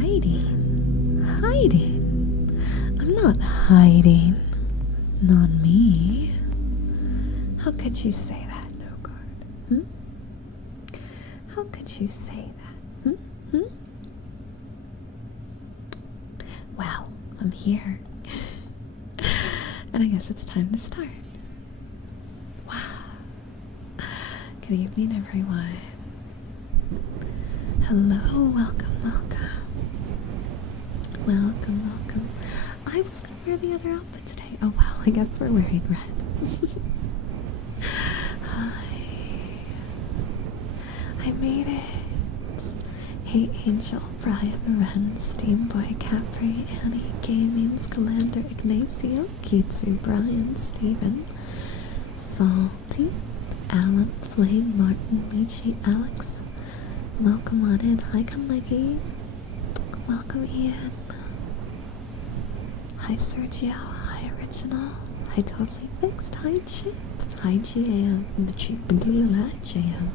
hiding? Hiding? I'm not hiding. Not me. How could you say that, no guard? How could you say that? Well, I'm here. And I guess it's time to start. Wow. Good evening, everyone. Hello, welcome, welcome. Welcome, welcome. I was gonna wear the other outfit today. Oh well, I guess we're wearing red. Hi. I made it. Hey Angel, Brian, Ren, Steamboy, Capri, Annie, Gaming, Scalander, Ignacio, Kitsu, Brian, Steven, Salty, Alan, Flame, Martin, Michi, Alex. Welcome on in. Hi, Leggy. Welcome, Ian. Hi, Sergio. Hi, Original. Hi, Totally Fixed. Hi, Chip. Hi, GM. The Chip. GM.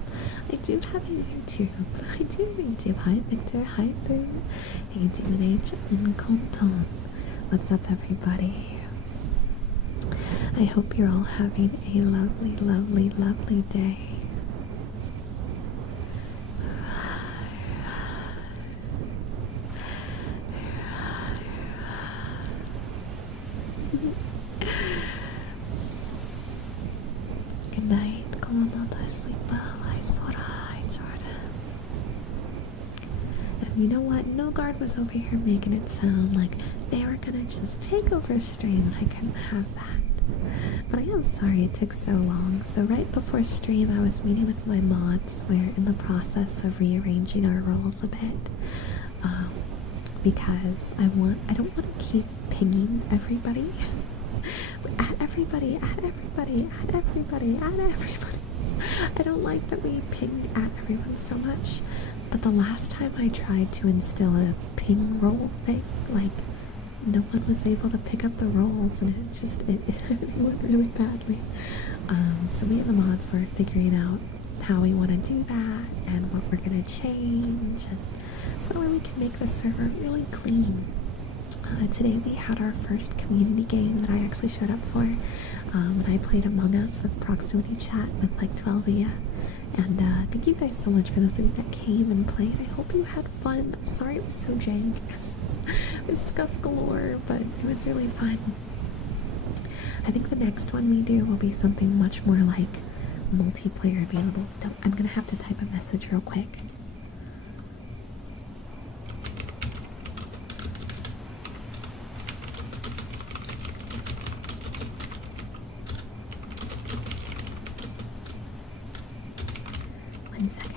I do have a YouTube. I do have a YouTube. Hi, Victor. Hi, Boo. Hey, Demon Angel and Compton. What's up, everybody? I hope you're all having a lovely, lovely, lovely day. Good night. Come on, don't sleep well. Hi, Sora. Hi, Jordan. And you know what? No guard was over here making it sound like they were gonna just take over a stream, and I couldn't have that. But I am sorry it took so long. So right before stream, I was meeting with my mods. We're in the process of rearranging our roles a bit. Because I don't want to keep pinging everybody. At everybody, at everybody, at everybody, at everybody. I don't like that we ping at everyone so much. But the last time I tried to instill a ping roll thing, like, no one was able to pick up the rolls, and it went really badly. So me and the mods were figuring out how we want to do that and what we're going to change, and so that way we can make the server really clean. Today we had our first community game that I actually showed up for, and I played Among Us with proximity chat with like 12 of you. And thank you guys so much for those of you that came and played. I hope you had fun. I'm sorry it was so jank. It was scuff galore, but it was really fun. I think the next one we do will be something much more like multiplayer available. I'm gonna have to type a message real quick. One second.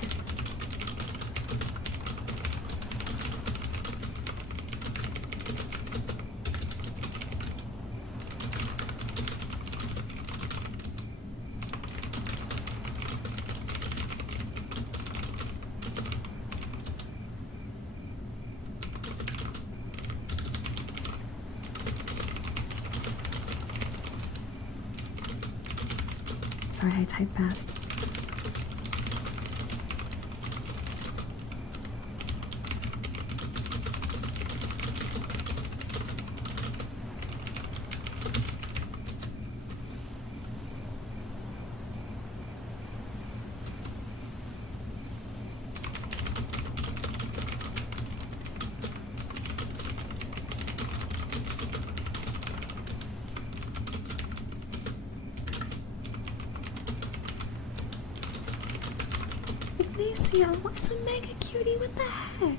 Sorry, I typed fast. Ignacio, what's a mega cutie? What the heck?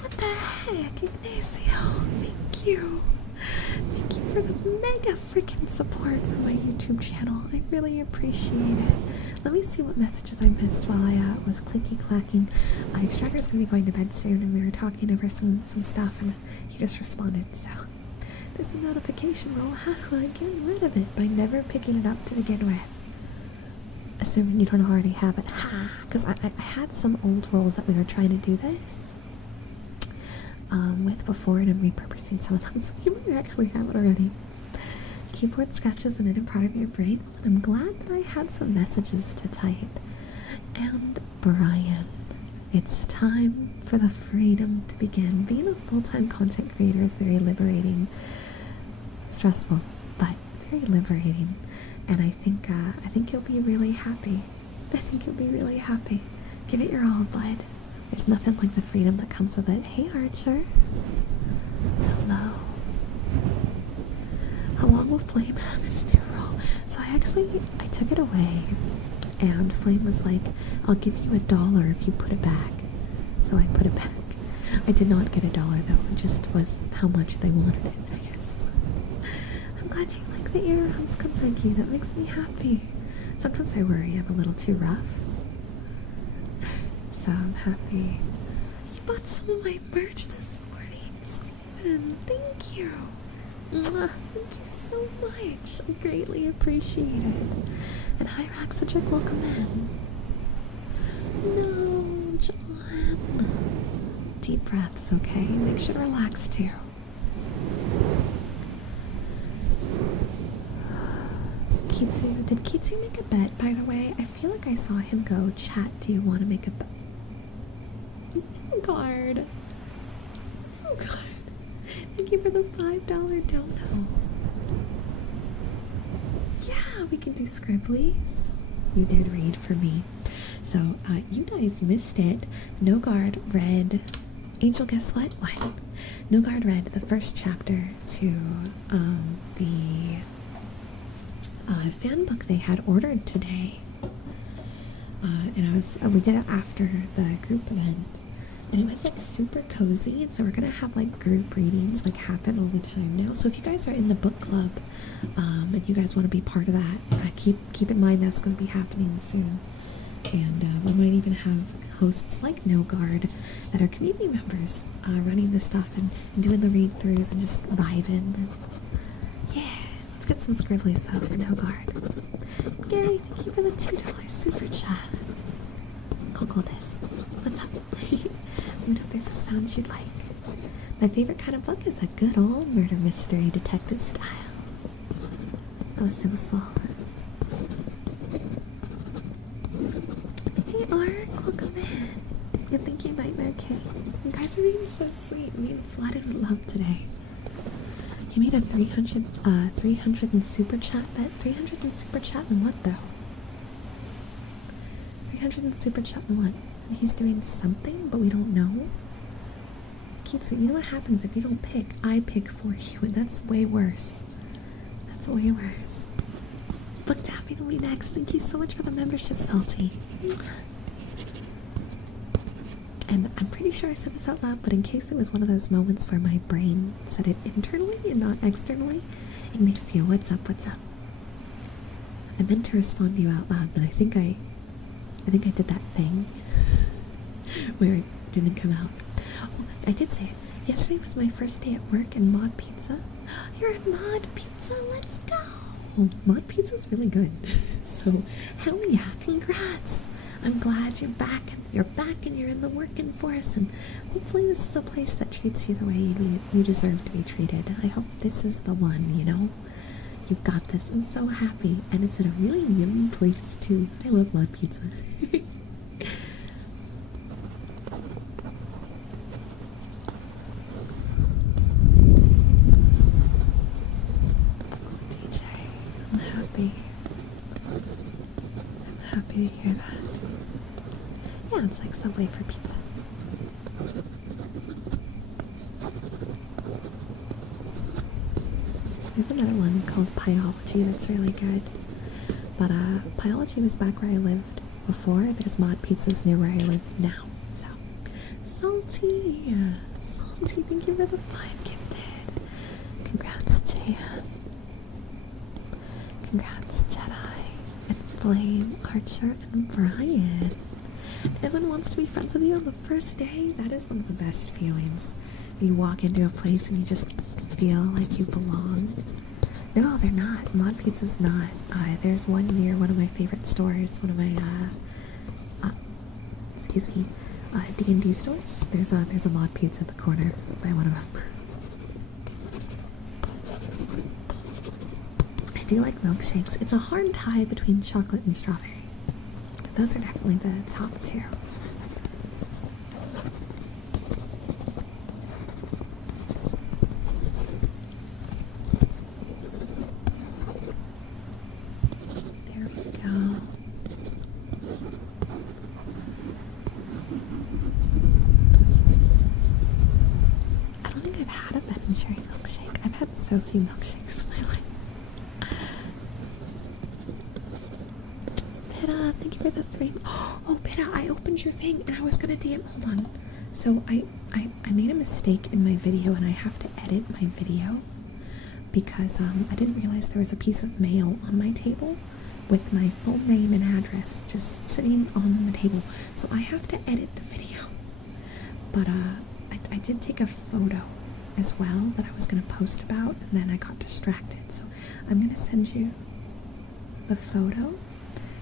What the heck, Ignacio? Thank you. Thank you for the mega freaking support for my YouTube channel. I really appreciate it. Let me see what messages I missed while I was clicky clacking. Extractor's gonna be going to bed soon, and we were talking over some stuff, and he just responded. So there's a notification roll. How do I get rid of it? By never picking it up to begin with. Assuming you don't already have it. Ha! Because I had some old rolls that we were trying to do this with before, and I'm repurposing some of them, so you might actually have it already. Keyboard scratches an inner part of your brain. Well, I'm glad that I had some messages to type. And Brian, It's time for the freedom to begin. Being a full-time content creator is very liberating. Stressful, but very liberating. And I think you'll be really happy. I think you'll be really happy. Give it your all, bud. There's nothing like the freedom that comes with it. Hey, Archer. Hello. How long will Flame have his new role? So I took it away, and Flame was like, I'll give you $1 if you put it back. So I put it back. I did not get $1 though. It just was how much they wanted it, I guess. I'm glad you like the earrums. Good, thank you. That makes me happy. Sometimes I worry I'm a little too rough. So I'm happy. You bought some of my merch this morning, Steven. Thank you. Mwah, thank you so much. I greatly appreciate it. And hi, Raxatrick, welcome in. No, John. Deep breaths, okay? Make sure to relax too. Kitsu, did Kitsu make a bet, by the way? I feel like I saw him go, chat, do you want to make a bet? Oh, God. Oh, God. Thank you for the $5 dono. Yeah, we can do scribblies. You did read for me. So, you guys missed it. No Guard read... Angel, guess what? What? No Guard read the first chapter to, the... fan book they had ordered today. And we did it after the group event. And it was like super cozy, and so we're gonna have like group readings like happen all the time now. So if you guys are in the book club, and you guys want to be part of that, keep in mind that's gonna be happening soon. And we might even have hosts like No Guard that are community members running this stuff and doing the read-throughs and just vibing. And yeah, let's get some scribblies though for No Guard. Gary, thank you for the $2 super chat. Kokodes, what's up? Let me know if there's a sound you'd like. My favorite kind of book is a good old murder mystery detective style. Oh, so. Hey, Ark, welcome in. You're thinking Nightmare King. You guys are being so sweet and being flooded with love today. You made a 300 and super chat bet. 300 and super chat and what though? 300 and super chat and what? He's doing something, but we don't know. Kitsu, you know what happens if you don't pick? I pick for you, and that's way worse. That's way worse. Book tapping will be next. Thank you so much for the membership, Salty. And I'm pretty sure I said this out loud, but in case it was one of those moments where my brain said it internally and not externally, Ignacio, what's up, what's up? I meant to respond to you out loud, but I think I did that thing where it didn't come out. Oh, I did say it. Yesterday was my first day at work in Mod Pizza. You're at Mod Pizza? Let's go! Mod Pizza's really good. So, hell yeah, congrats! I'm glad you're back and you're in the working force, and hopefully this is a place that treats you the way you deserve to be treated. I hope this is the one, you know? You've got this. I'm so happy. And it's at a really yummy place, too. I love Mod Pizza. DJ, I'm happy. I'm happy to hear that. Yeah, it's like Subway for pizza. There's another one called Pyology that's really good. But Pyology was back where I lived before. There's Mod Pizzas near where I live now. So, Salty! Salty, thank you for the 5 gifted. Congrats, Jaya. Congrats, Jedi. And Flame, Archer, and Brian. Everyone wants to be friends with you on the first day. That is one of the best feelings. You walk into a place and you just feel like you belong. No, they're not. Mod Pizza's not. There's one near one of my favorite stores, one of my D&D stores. There's a Mod Pizza at the corner by one of them. I do like milkshakes. It's a hard tie between chocolate and strawberry. Those are definitely the top two. so few milkshakes in my life. Pitta, thank you for the 3. Oh, Pitta, I opened your thing and I was gonna DM. Hold on. So I made a mistake in my video and I have to edit my video because I didn't realize there was a piece of mail on my table with my full name and address just sitting on the table. So I have to edit the video. But I did take a photo as well that I was going to post about, and then I got distracted. So I'm going to send you the photo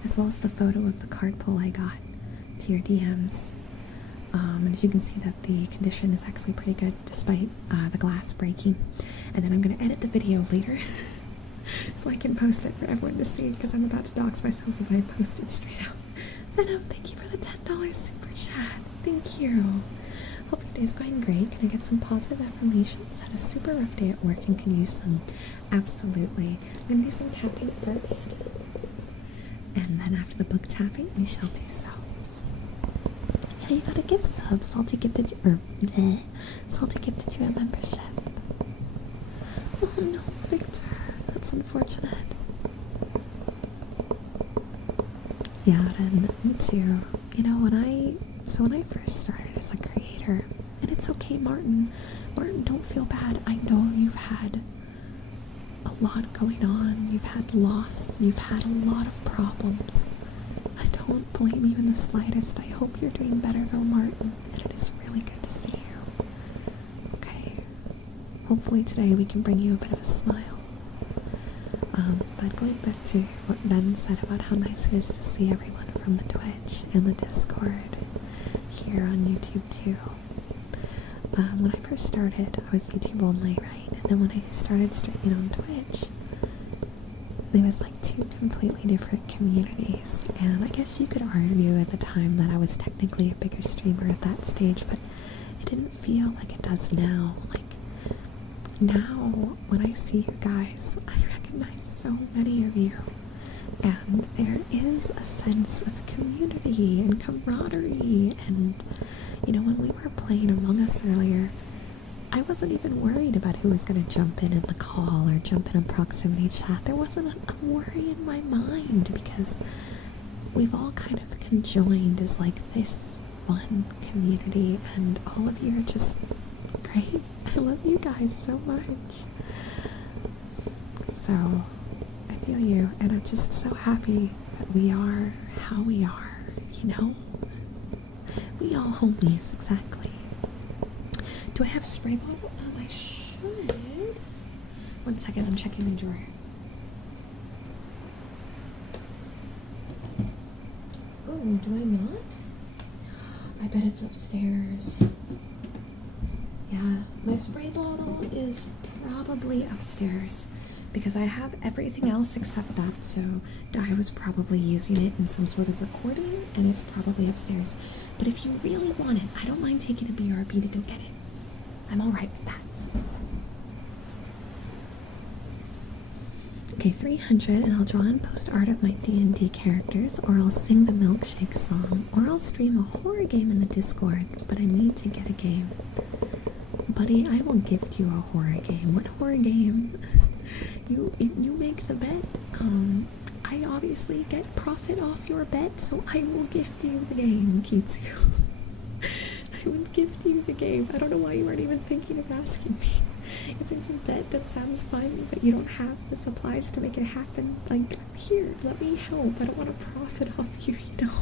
as well as the photo of the card pull I got to your DMs. And you can see that the condition is actually pretty good despite the glass breaking. And then I'm going to edit the video later so I can post it for everyone to see, because I'm about to dox myself if I post it straight out. Venom, thank you for the $10 super chat. Thank you. Hope your day's going great. Can I get some positive affirmations? Had a super rough day at work and can use some. Absolutely. I'm going to do some tapping first. And then after the book tapping, we shall do so. Yeah, you got a gift sub. Salty gifted you, Salty gifted you a membership. Oh no, Victor. That's unfortunate. Yeah, and me too. You know, when I first started as a creator, and it's okay, Martin, don't feel bad. I know you've had a lot going on. You've had loss. You've had a lot of problems. I don't blame you in the slightest. I hope you're doing better though, Martin, and it is really good to see you. Okay. Hopefully today we can bring you a bit of a smile. But going back to what Ben said about how nice it is to see everyone from the Twitch and the Discord here on YouTube too. When I first started, I was YouTube only, right? And then when I started streaming on Twitch, there was like 2 completely different communities. And I guess you could argue at the time that I was technically a bigger streamer at that stage, but it didn't feel like it does now. Like, now, when I see you guys, I recognize so many of you. And there is a sense of community and camaraderie. And, you know, when we were playing Among Us earlier, I wasn't even worried about who was going to jump in the call or jump in a proximity chat. There wasn't a worry in my mind because we've all kind of conjoined as like this one community, and all of you are just great. I love you guys so much. So, I feel you, and I'm just so happy that we are how we are, you know? We all homies, exactly. Do I have a spray bottle? I should. 1 second, I'm checking my drawer. Oh, do I not? I bet it's upstairs. Yeah, my spray bottle is probably upstairs because I have everything else except that, so Di was probably using it in some sort of recording, and it's probably upstairs. But if you really want it, I don't mind taking a BRB to go get it. I'm alright with that. Okay, 300, and I'll draw and post art of my D&D characters, or I'll sing the milkshake song, or I'll stream a horror game in the Discord, but I need to get a game. Buddy, I will gift you a horror game. What horror game? You make the bet. I obviously get profit off your bet, so I will gift you the game, Cutie. I would gift you the game. I don't know why you aren't even thinking of asking me. If it's a bet, that sounds fine, but you don't have the supplies to make it happen. Like, here, let me help. I don't want to profit off you, you know.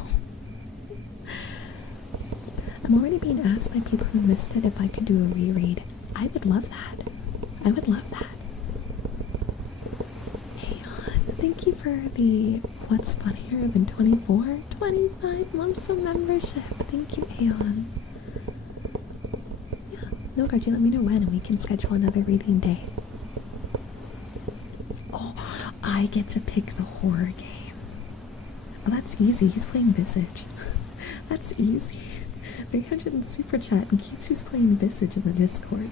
I'm already being asked by people who missed it if I could do a reread. I would love that. I would love that. Aeon, thank you for the What's Funnier Than 24? 25 months of membership. Thank you, Aeon. Yeah, no, Reggie, let me know when and we can schedule another reading day. Oh, I get to pick the horror game. Well, that's easy. He's playing Visage. That's easy. 300 in Super Chat, and Kitsu's playing Visage in the Discord.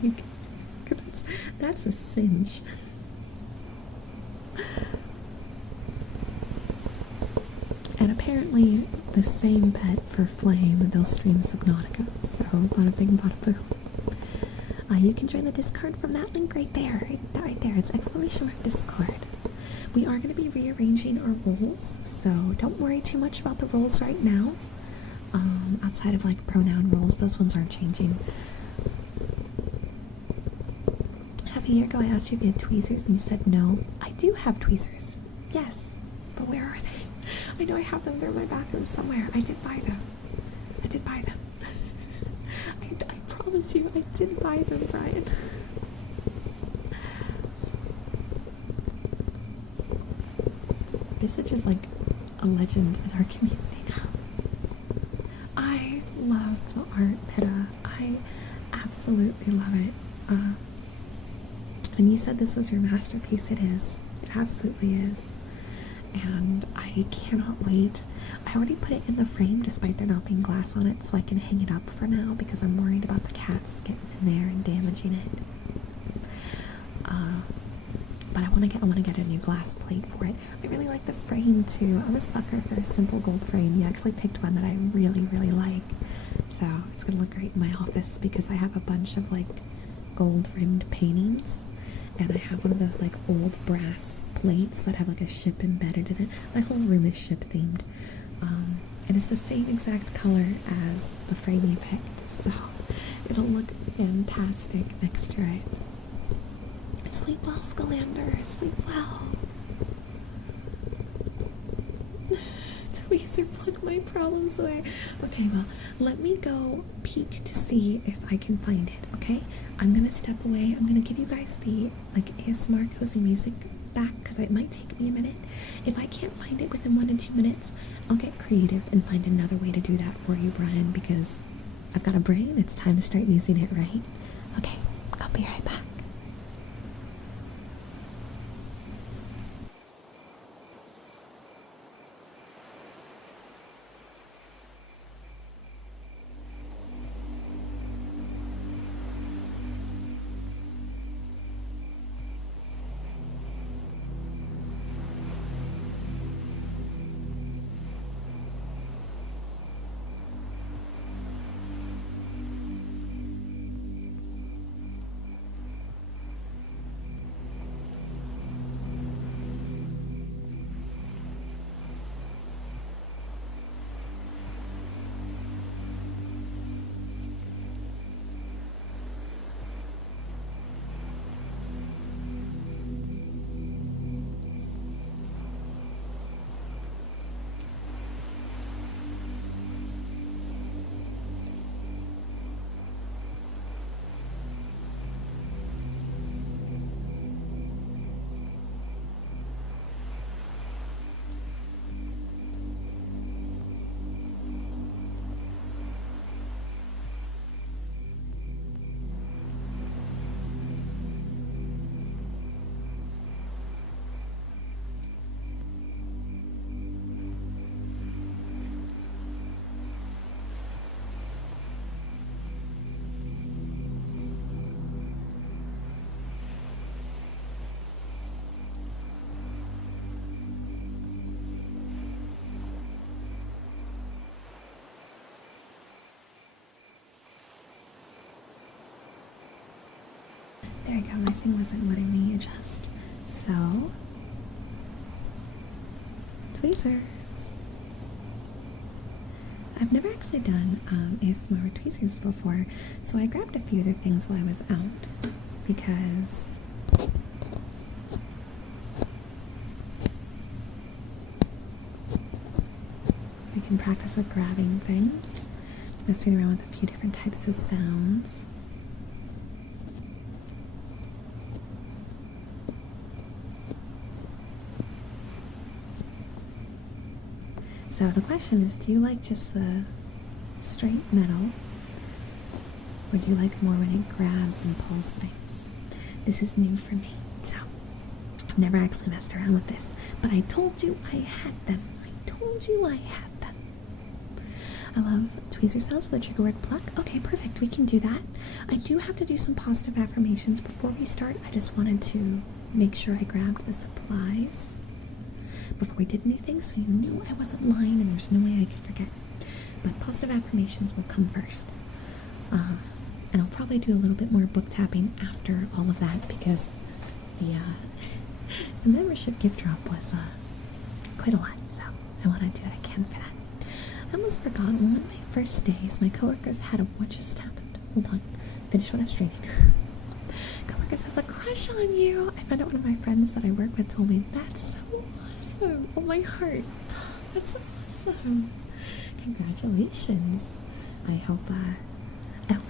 Like, that's a cinch. And apparently, the same bet for Flame, they'll stream Subnautica, so bada bing bada boom. You can join the Discord from that link right there. Right there. It's !Discord. We are going to be rearranging our roles, so don't worry too much about the roles right now. Outside of like pronoun roles, those ones aren't changing. Half a year ago I asked you if you had tweezers and you said no. I do have tweezers. Yes. But where are they? I know I have them. They're in my bathroom somewhere. I did buy them. I promise you, I did buy them, Brian. Visage is like a legend in our community now. I love the art, Pitta. I absolutely love it. When you said this was your masterpiece, it is. It absolutely is. And I cannot wait. I already put it in the frame despite there not being glass on it, so I can hang it up for now because I'm worried about the cats getting in there and damaging it. But I want to get a new glass plate for it. I really like the frame too. I'm a sucker for a simple gold frame. You actually picked one that I really, really like. So it's gonna look great in my office because I have a bunch of like gold rimmed paintings. And I have one of those like old brass plates that have like a ship embedded in it. My whole room is ship themed. And it's the same exact color as the frame you picked. So it'll look fantastic next to it. Sleep well, Scalander. Sleep well. Tweezer plug my problems away. Okay, well, let me go peek to see if I can find it, okay? I'm gonna step away. I'm gonna give you guys the like ASMR cozy music back because it might take me a minute. If I can't find it within 1 to 2 minutes, I'll get creative and find another way to do that for you, Brian, because I've got a brain. It's time to start using it, right? Okay, I'll be right back. There we go, my thing wasn't letting me adjust. So, tweezers. I've never actually done ASMR with tweezers before, so I grabbed a few other things while I was out because we can practice with grabbing things, messing around with a few different types of sounds. So the question is, do you like just the straight metal, or do you like more when it grabs and pulls things? This is new for me, so I've never actually messed around with this, but I told you I had them. I love tweezer sounds with the trigger word pluck. Okay, perfect, we can do that. I do have to do some positive affirmations before we start. I just wanted to make sure I grabbed the supplies before we did anything, so you knew I wasn't lying and there's no way I could forget. But positive affirmations will come first. And I'll probably do a little bit more book tapping after all of that because the the membership gift drop was quite a lot, so I want to do what I can for that. I almost forgot, on one of my first days, my coworkers had a what just happened. Hold on, finish what I was reading. Coworkers has a crush on you. I found out one of my friends that I work with told me that's so awesome. Oh my heart, that's awesome. Congratulations. I hope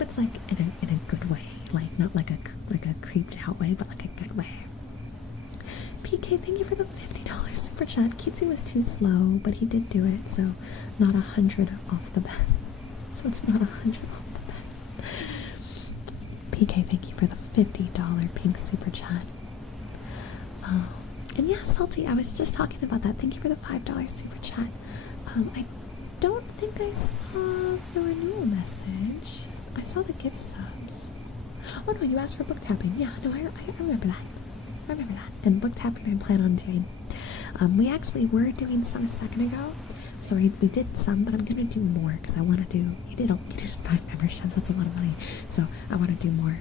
it's like in a good way, like not like a creeped out way, but like a good way. PK, thank you for the $50 super chat. Cutie was too slow, but he did do it, so not 100 off the bat. So it's not 100 off the bat. PK, thank you for the $50 pink super chat. And yeah, Salty, I was just talking about that. Thank you for the $5 super chat. I don't think I saw the renewal message. I saw the gift subs. Oh no, you asked for book tapping. Yeah, no, I remember that. I remember that. And book tapping I plan on doing. We actually were doing some a second ago. So we did some, but I'm gonna do more because I want to do. You did 5 memberships. That's a lot of money. So I want to do more.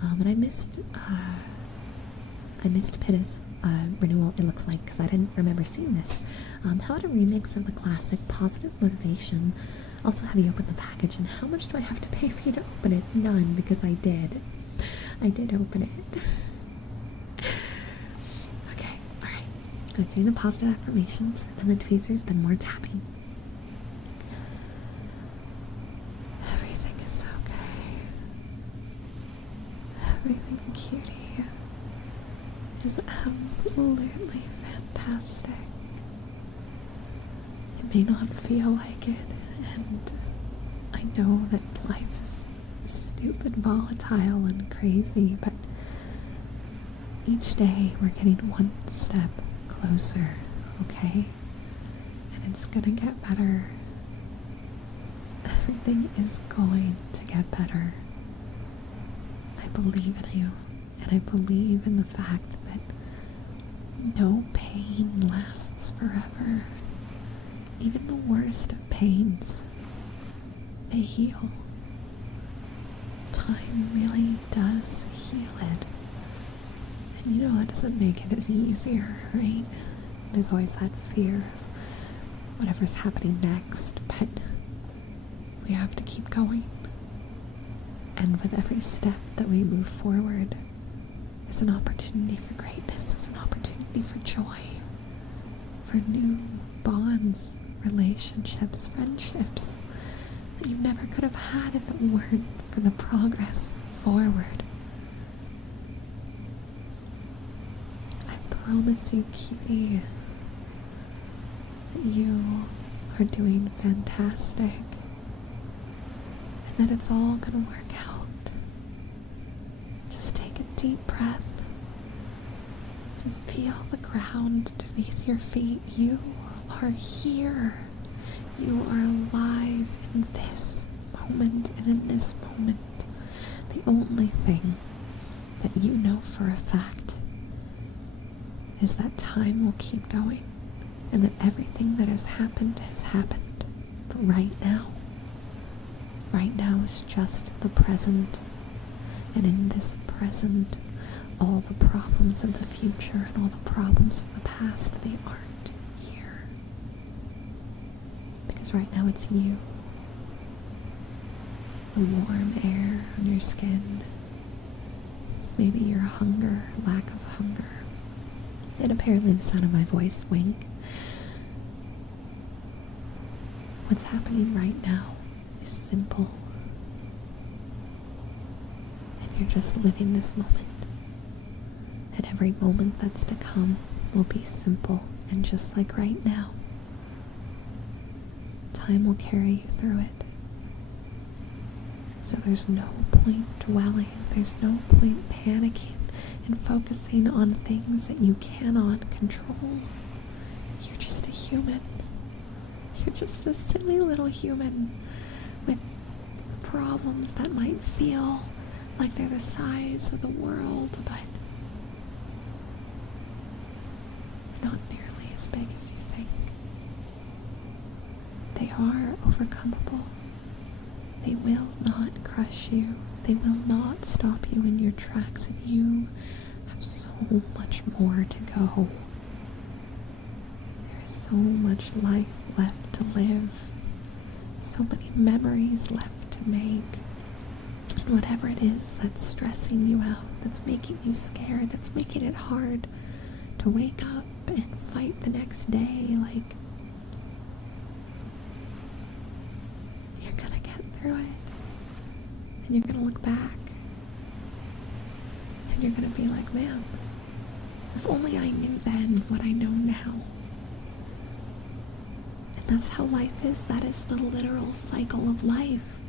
And I missed Pitta's renewal. It looks like because I didn't remember seeing this. How to remix of the classic Positive Motivation. Also, have you opened the package? And how much do I have to pay for you to open it? None, because I did. I did open it. Okay, alright. Let's do the positive affirmations, then the tweezers, then more tapping. Everything is okay. Everything, cutie, is absolutely fantastic. It may not feel like it, and I know that life is stupid, volatile, and crazy, but each day we're getting one step closer, okay? And it's gonna get better. Everything is going to get better. I believe in you, and I believe in the fact that no pain lasts forever. Even the worst of pains, they heal. Time really does heal it. And you know that doesn't make it any easier, right? There's always that fear of whatever's happening next, but we have to keep going. And with every step that we move forward, is an opportunity for greatness, is an opportunity for joy, for new bonds, relationships, friendships that you never could have had if it weren't for the progress forward. I promise you, cutie, that you are doing fantastic and that it's all gonna work out. Just take a deep breath and feel the ground underneath your feet. You are here. You are alive in this moment, and in this moment, the only thing that you know for a fact is that time will keep going, and that everything that has happened. But right now is just the present, and in this present, all the problems of the future and all the problems of the past, they aren't here. Because right now it's you. The warm air on your skin. Maybe your hunger, lack of hunger. And apparently the sound of my voice, wink. What's happening right now is simple. And you're just living this moment. And every moment that's to come will be simple and just like right now. Time will carry you through it. So there's no point dwelling, there's no point panicking and focusing on things that you cannot control. You're just a human. You're just a silly little human with problems that might feel like they're the size of the world, but not nearly as big as you think. They are overcomable. They will not crush you. They will not stop you in your tracks, and you have so much more to go. There's so much life left to live, so many memories left to make. And whatever it is that's stressing you out, that's making you scared, that's making it hard to wake up and fight the next day, like, you're gonna get through it. And you're gonna look back. And you're gonna be like, man, if only I knew then what I know now. And that's how life is. That is the literal cycle of life.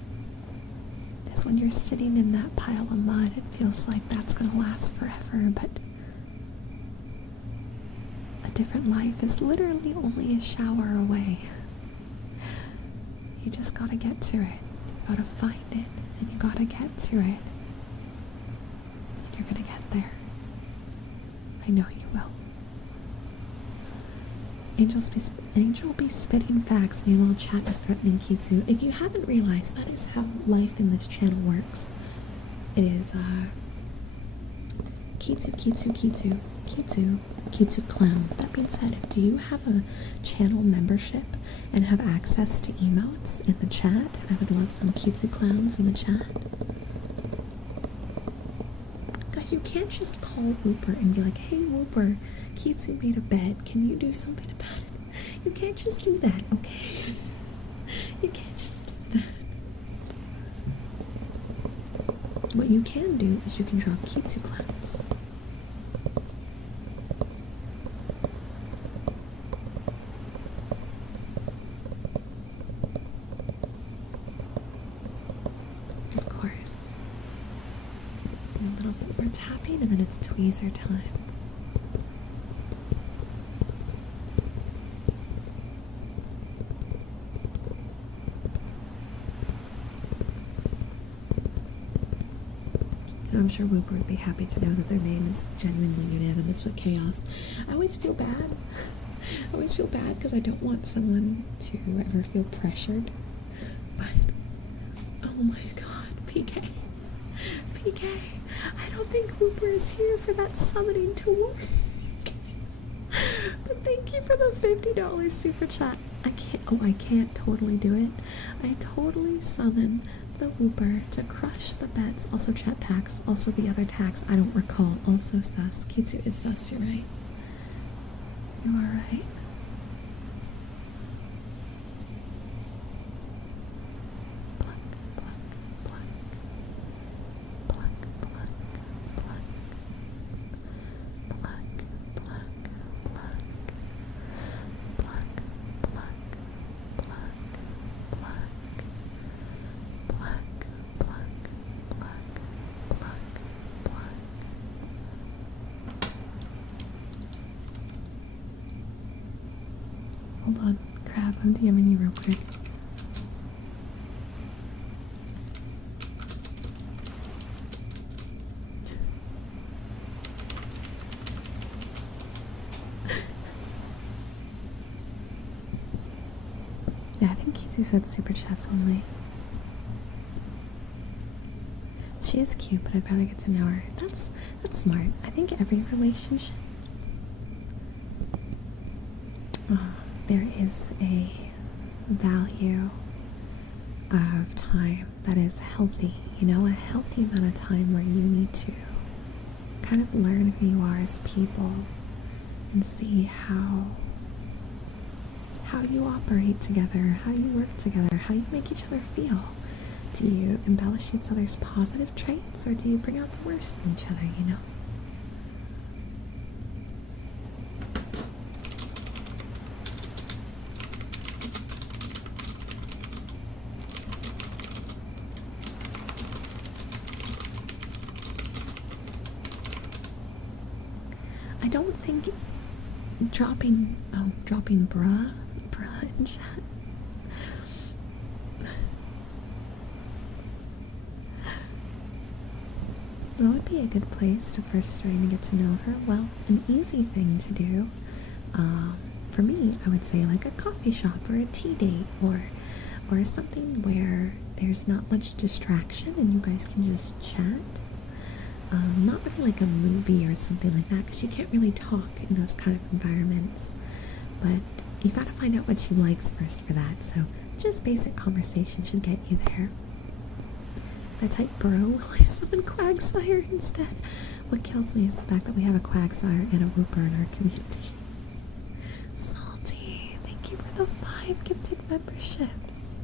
Because when you're sitting in that pile of mud, it feels like that's gonna last forever, but a different life is literally only a shower away. You just gotta get to it. You've gotta find it, and you gotta get to it. And you're gonna get there. I know you will. Angel be spitting facts, meanwhile chat is threatening Kitsu. If you haven't realized, that is how life in this channel works. It is, Kitsu clown. That being said, do you have a channel membership and have access to emotes in the chat? I would love some Kitsu clowns in the chat. Guys, you can't just call Whooper and be like, hey Whooper, Kitsu made a bed, can you do something about it? You can't just do that, okay? You can't just do that. What you can do is you can drop Kitsu clowns. Of course. Do a little bit more tapping and then it's tweezer time. I'm sure Whooper would be happy to know that their name is genuinely unanimous with chaos. I always feel bad. I always feel bad because I don't want someone to ever feel pressured. But, oh my god, PK. PK, I don't think Whooper is here for that summoning to work. But thank you for the $50 super chat. I can't totally do it. I totally summon the Whooper to crush the beds. Also chat tax, also the other tax, I don't recall. Also sus. Kitsu is sus, you're right. You are right. Pluck, pluck, pluck. Pluck, pluck, pluck. Pluck, pluck, pluck. Pluck, pluck, pluck. Pluck, pluck, pluck, pluck, pluck, pluck. Hold on, crap, I'm DMing you real quick. Yeah, I think Kitsu said super chats only. She is cute, but I'd rather get to know her. That's smart. I think every relationship, there is a value of time that is healthy. You know, a healthy amount of time where you need to kind of learn who you are as people and see how you operate together, how you work together, how you make each other feel. Do you embellish each other's positive traits, or do you bring out the worst in each other, you know? I don't think dropping bruh in chat. That would be a good place to first try to get to know her. Well, an easy thing to do, for me, I would say like a coffee shop or a tea date or or something where there's not much distraction and you guys can just chat. Not really like a movie or something like that, because you can't really talk in those kind of environments. But you gotta find out what she likes first for that, so just basic conversation should get you there. If I type bro, will I summon Quagsire instead? What kills me is the fact that we have a Quagsire and a Wooper in our community. Salty, thank you for the 5 gifted memberships.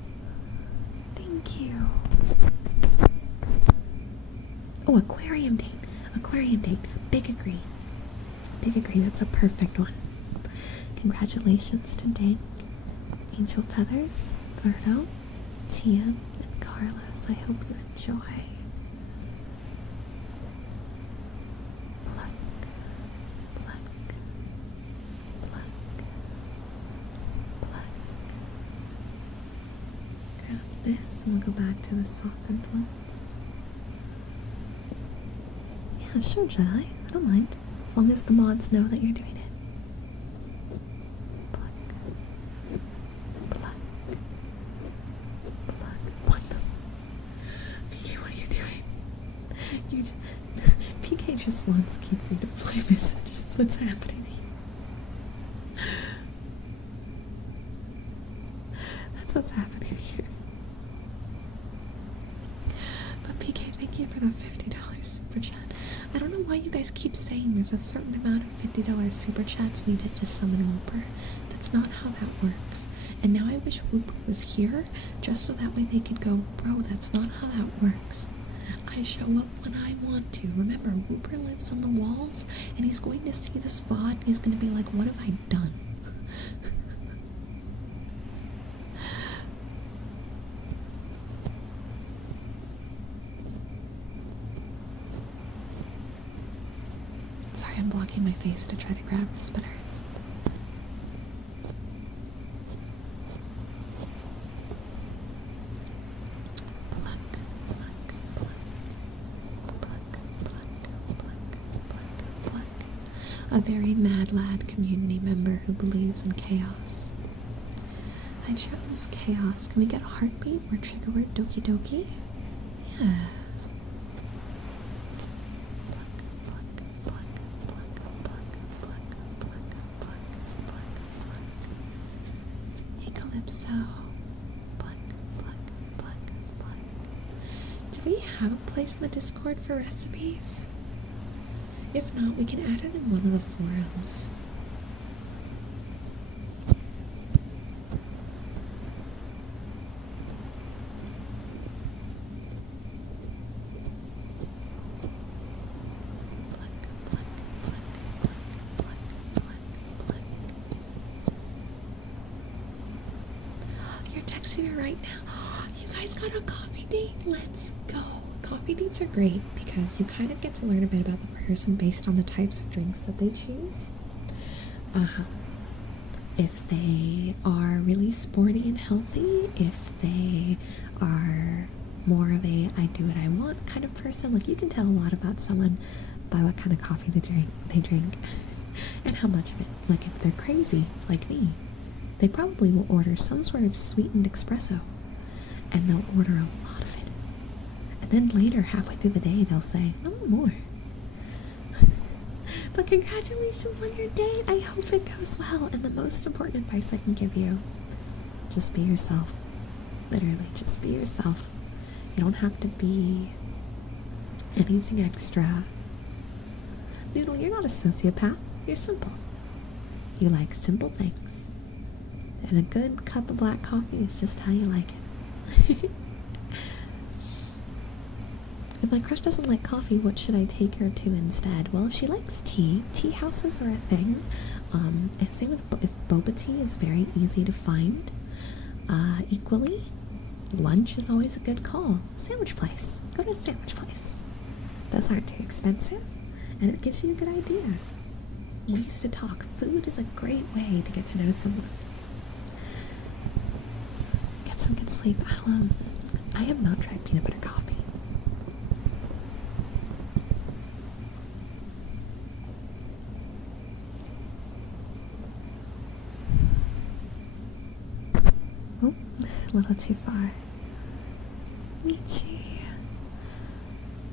Thank you. Oh, aquarium date. Aquarium date. Big agree. Big agree, that's a perfect one. Congratulations to Dink, Angel Feathers, Verto, Tian, and Carlos. I hope you enjoy. Pluck, pluck, pluck, pluck. Grab this and we'll go back to the softened ones. Yeah, sure, Jedi. I don't mind. As long as the mods know that you're doing it. Pluck. Pluck. Pluck. What the? PK, what are you doing? You PK just wants Kitsu to play messages. What's happening here? That's what's happening here. But PK, thank you for the $50 super chat. I don't know why you guys keep saying there's a certain amount of $50 super chats needed to summon Wooper. That's not how that works. And now I wish Wooper was here, just so that way they could go, bro, that's not how that works. I show up when I want to. Remember, Wooper lives on the walls, and he's going to see this VOD, and he's going to be like, what have I done? Sorry, I'm blocking my face to try to grab this better. Pluck, pluck, pluck, pluck, pluck, pluck, pluck, pluck. A very mad lad community member who believes in chaos. I chose chaos. Can we get a heartbeat or trigger word doki doki? Yeah. So, pluck, pluck, pluck, pluck. Do we have a place in the Discord for recipes? If not, we can add it in one of the forums. You're texting her right now. You guys got a coffee date? Let's go. Coffee dates are great because you kind of get to learn a bit about the person based on the types of drinks that they choose. If they are really sporty and healthy, if they are more of a I do what I want kind of person, like you can tell a lot about someone by what kind of coffee they drink and how much of it. Like if they're crazy like me, they probably will order some sort of sweetened espresso, and they'll order a lot of it. And then later, halfway through the day, they'll say, I want more. But congratulations on your date. I hope it goes well. And the most important advice I can give you, just be yourself. Literally, just be yourself. You don't have to be anything extra. Noodle, you're not a sociopath. You're simple. You like simple things. And a good cup of black coffee is just how you like it. If my crush doesn't like coffee, what should I take her to instead? Well, if she likes tea, tea houses are a thing. And same with if boba tea is very easy to find. Equally, lunch is always a good call. Sandwich place. Go to a sandwich place. Those aren't too expensive, and it gives you a good idea. We used to talk. Food is a great way to get to know someone. Get some good sleep. I have not tried peanut butter coffee. Oh, a little too far. Michi.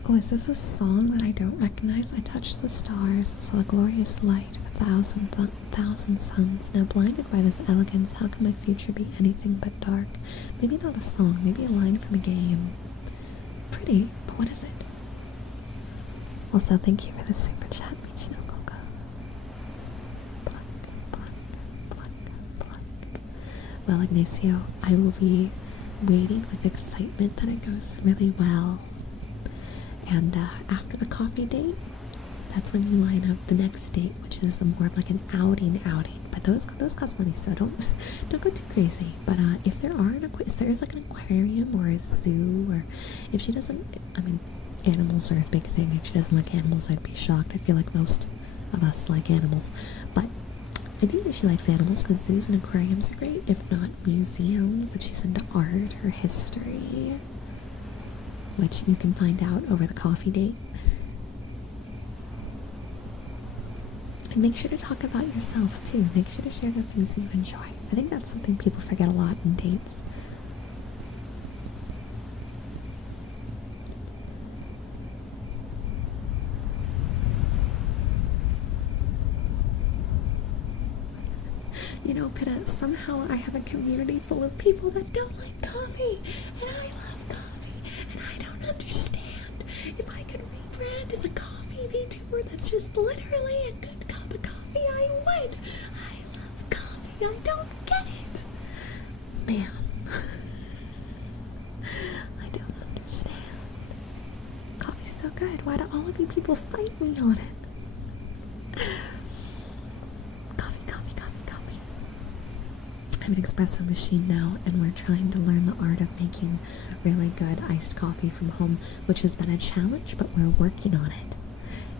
Oh, is this a song that I don't recognize? I touched the stars and saw the glorious light of thousand suns. Now blinded by this elegance, how can my future be anything but dark? Maybe not a song, maybe a line from a game. Pretty, but what is it? Also, thank you for the super chat, Michi no Koko. Pluck, pluck, pluck, pluck. Well, Ignacio, I will be waiting with excitement that it goes really well. And after the coffee date, that's when you line up the next date, which is more of like an outing. But those cost money, so don't go too crazy. But if there is like an aquarium or a zoo, or if she doesn't, I mean, animals are a big thing. If she doesn't like animals, I'd be shocked. I feel like most of us like animals, but ideally she likes animals because zoos and aquariums are great. If not, museums, if she's into art or history, which you can find out over the coffee date. And make sure to talk about yourself too. Make sure to share the things you enjoy. I think that's something people forget a lot in dates. You know, Pitta, somehow I have a community full of people that don't like coffee, and I love coffee, and I don't understand. If I could rebrand as a coffee VTuber that's just literally a good cup of coffee, I would. I love coffee. I don't get it. Man. I don't understand. Coffee's so good. Why do all of you people fight me on it? I have an espresso machine now, and we're trying to learn the art of making really good iced coffee from home, which has been a challenge, but we're working on it.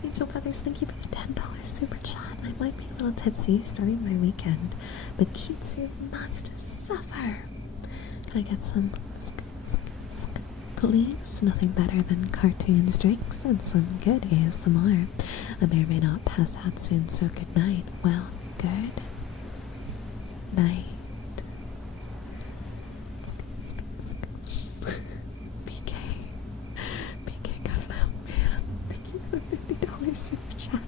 Angel Brothers, thank you for the $10 super chat. I might be a little tipsy starting my weekend, but Kitsu must suffer. Can I get some please? Nothing better than cartoons, drinks, and some good ASMR. I may or may not pass out soon, so good night. Well, good night. PK got it out, man. Thank you for the $50 super chat.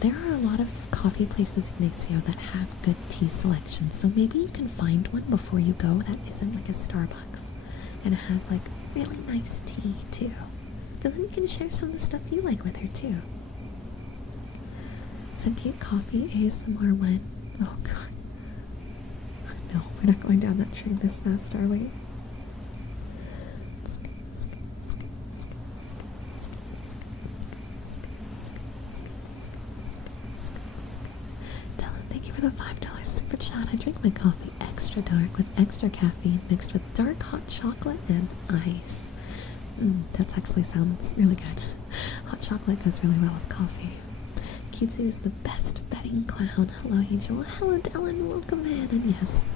There are a lot of coffee places, Ignacio, that have good tea selections, so maybe you can find one before you go that isn't like a Starbucks, and it has like really nice tea too, because then you can share some of the stuff you like with her too. Sentient coffee ASMR when? Oh god. No, we're not going down that train this fast, are we? Dylan, thank you for the $5 super chat. I drink my coffee extra dark with extra caffeine mixed with dark hot chocolate and ice. That actually sounds really good. Hot chocolate goes really well with coffee. Kitsu is the best betting clown. Hello, Angel. Hello, Dylan. Welcome in. And yes,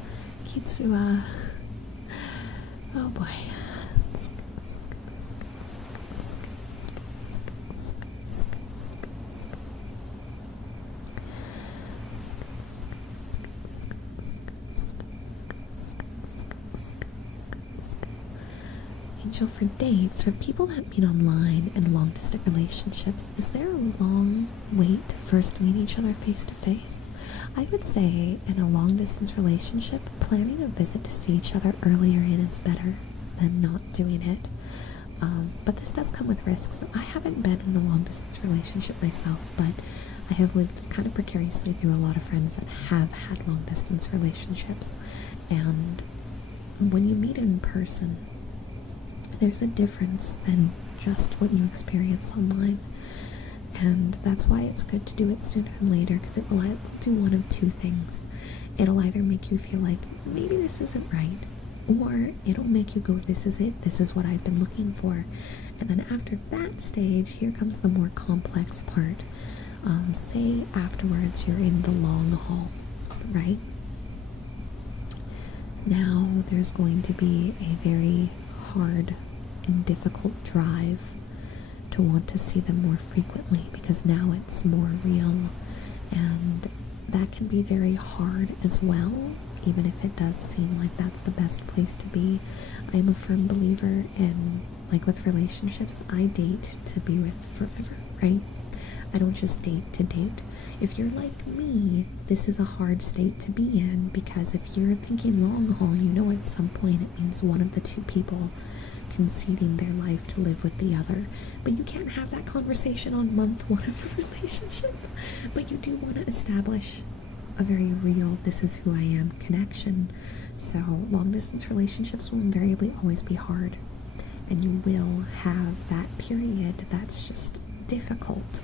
Kitsu, oh boy. Angel, for dates, for people that meet online and long-distance relationships, is there a long wait to first meet each other face-to-face? I would say in a long-distance relationship, planning a visit to see each other earlier in is better than not doing it. But this does come with risks. So I haven't been in a long-distance relationship myself, but I have lived kind of precariously through a lot of friends that have had long-distance relationships. And when you meet in person, there's a difference than just what you experience online, and that's why it's good to do it sooner than later, because it will do one of two things. It'll either make you feel like maybe this isn't right, or it'll make you go, this is it, this is what I've been looking for. And then after that stage, here comes the more complex part. Say afterwards you're in the long haul, right? Now there's going to be a very hard and difficult drive to want to see them more frequently, because now it's more real, and that can be very hard as well, even if it does seem like that's the best place to be. I am a firm believer in, like with relationships, I date to be with forever, right? I don't just date to date. If you're like me, this is a hard state to be in, because if you're thinking long haul, you know at some point it means one of the two people conceding their life to live with the other. But you can't have that conversation on month one of a relationship. But you do want to establish a very real, this is who I am connection. So long distance relationships will invariably always be hard. And you will have that period that's just difficult.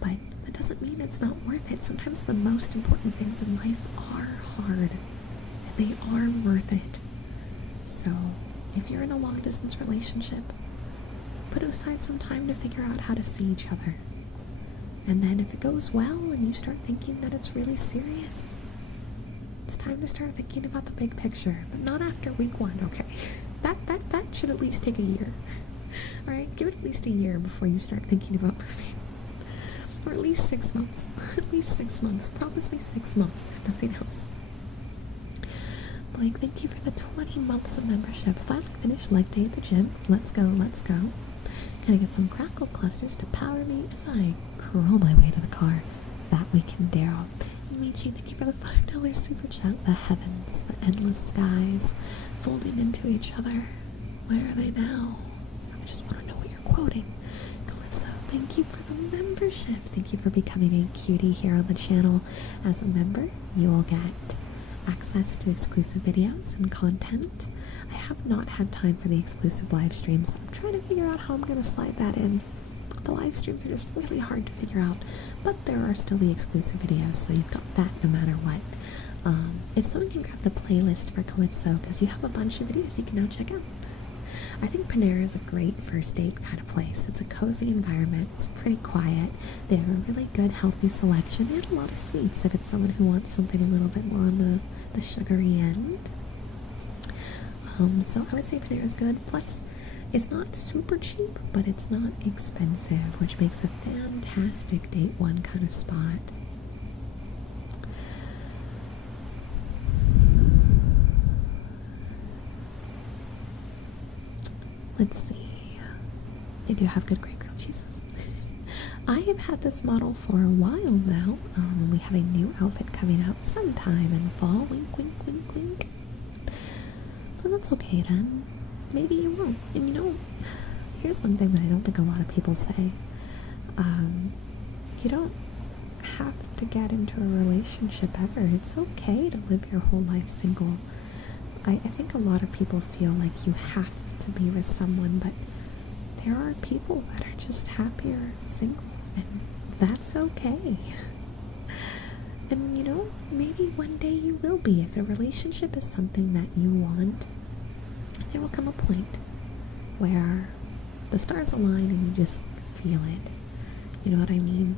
But that doesn't mean it's not worth it. Sometimes the most important things in life are hard. And they are worth it. So if you're in a long distance relationship, put aside some time to figure out how to see each other. And then if it goes well and you start thinking that it's really serious, it's time to start thinking about the big picture, but not after week 1, okay? That should at least take a year. Alright, give it at least a year before you start thinking about moving. Or at least 6 months. At least 6 months. Promise me 6 months, if nothing else. Blake, thank you for the 20 months of membership. Finally finished leg day at the gym. Let's go, let's go. Gonna get some crackle clusters to power me as I crawl my way to the car. That weekend, Daryl. And Michi, thank you for the $5 super chat. The heavens, the endless skies, folding into each other. Where are they now? I just want to know what you're quoting. Calypso, thank you for the membership. Thank you for becoming a cutie here on the channel. As a member, you will get access to exclusive videos and content. I have not had time for the exclusive live streams. I'm trying to figure out how I'm going to slide that in. The live streams are just really hard to figure out, but there are still the exclusive videos, so you've got that no matter what. If someone can grab the playlist for Calypso, because you have a bunch of videos you can now check out. I think Panera is a great first date kind of place. It's a cozy environment. It's pretty quiet. They have a really good, healthy selection and a lot of sweets if it's someone who wants something a little bit more on the sugary end. So I would say Panera is good. Plus, it's not super cheap, but it's not expensive, which makes a fantastic date one kind of spot. Let's see. They do have good great grilled cheeses. I have had this model for a while now. We have a new outfit coming out sometime in fall. Wink, wink, wink, wink. So that's okay then. Maybe you won't. And you know, here's one thing that I don't think a lot of people say. You don't have to get into a relationship ever. It's okay to live your whole life single. I think a lot of people feel like you have to be with someone, but there are people that are just happier single, and that's okay. And you know, maybe one day you will be. If a relationship is something that you want, there will come a point where the stars align and you just feel it. You know what I mean?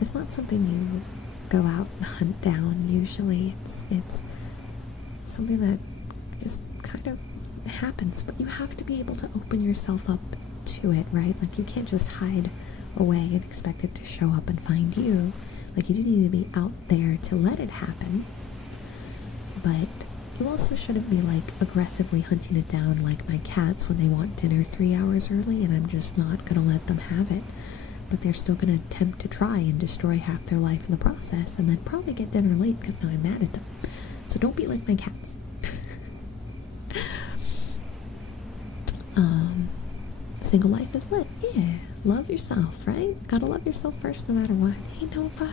It's not something you go out and hunt down usually. It's something that just kind of happens, but you have to be able to open yourself up to it, right? Like, you can't just hide away and expect it to show up and find you. Like, you do need to be out there to let it happen, but you also shouldn't be like aggressively hunting it down like my cats when they want dinner 3 hours early, and I'm just not gonna let them have it. But they're still gonna attempt to try and destroy half their life in the process, and then probably get dinner late because now I'm mad at them. So don't be like my cats. Single life is lit. Yeah, love yourself, right? Gotta love yourself first no matter what. Hey Nova.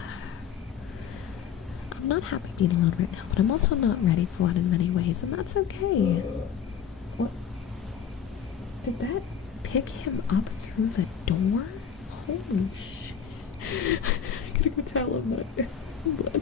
I'm not happy being alone right now, but I'm also not ready for one in many ways, and that's okay. What? Did that pick him up through the door? Holy shit. I gotta go tell him that. But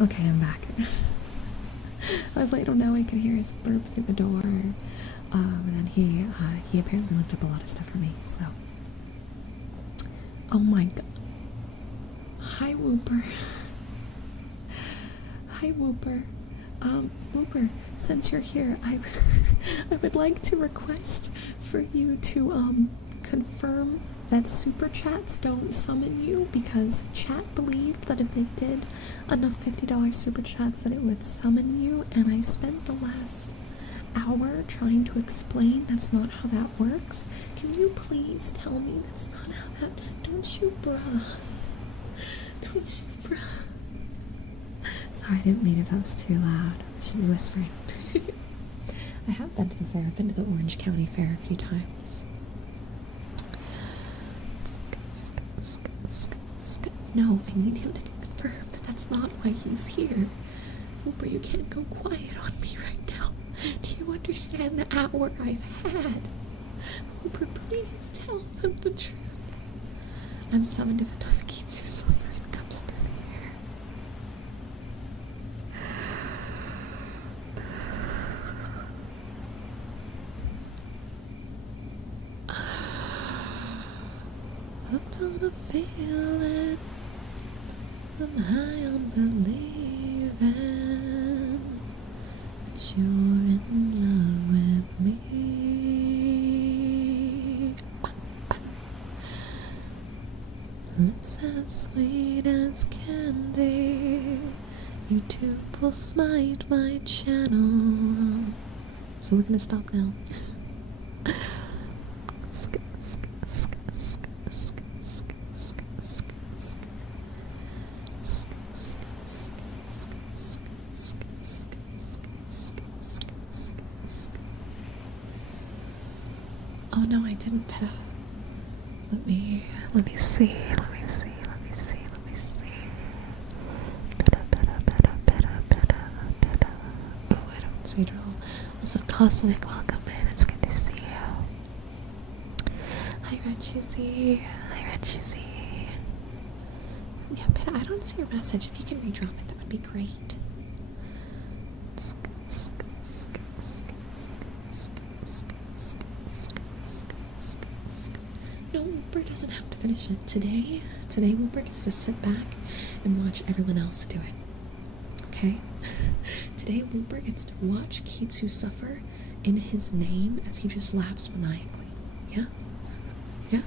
Okay, I'm back. I was like, oh no, I could hear his burp through the door. And then he apparently looked up a lot of stuff for me, so. Oh my god. Hi, Whooper. Hi, Whooper. Whooper, since you're here, I would like to request for you to, confirm that super chats don't summon you, because chat believed that if they did enough $50 super chats that it would summon you, and I spent the last hour trying to explain that's not how that works. Can you please tell me that's not how that... Don't you bruh. Don't you bruh. Sorry, I didn't mean if that was too loud. I should be whispering. I have been to the fair. I've been to the Orange County Fair a few times. No, I need him to confirm that that's not why he's here. Whooper, you can't go quiet on me right now. Do you understand the hour I've had? Whooper, please tell them the truth. I'm summoned if enough Kitsu sulfur comes through the air. Hooked on a feeling, I'm high on believing that you're in love with me. Lips as sweet as candy, YouTube will smite my channel. So we're gonna stop now. Oh no, I didn't pet. Let me see. Oh, I don't see it all. Also, Cosmic, welcome in. It's good to see you. Hi, Red Cheesy. Yeah, Peta, I don't see your message. If you can redrop it, that would be great. No, Whooper doesn't have to finish it. Today Whooper gets to sit back and watch everyone else do it. Okay? Today Whooper gets to watch Kitsu suffer in his name as he just laughs maniacally. Yeah? Yeah?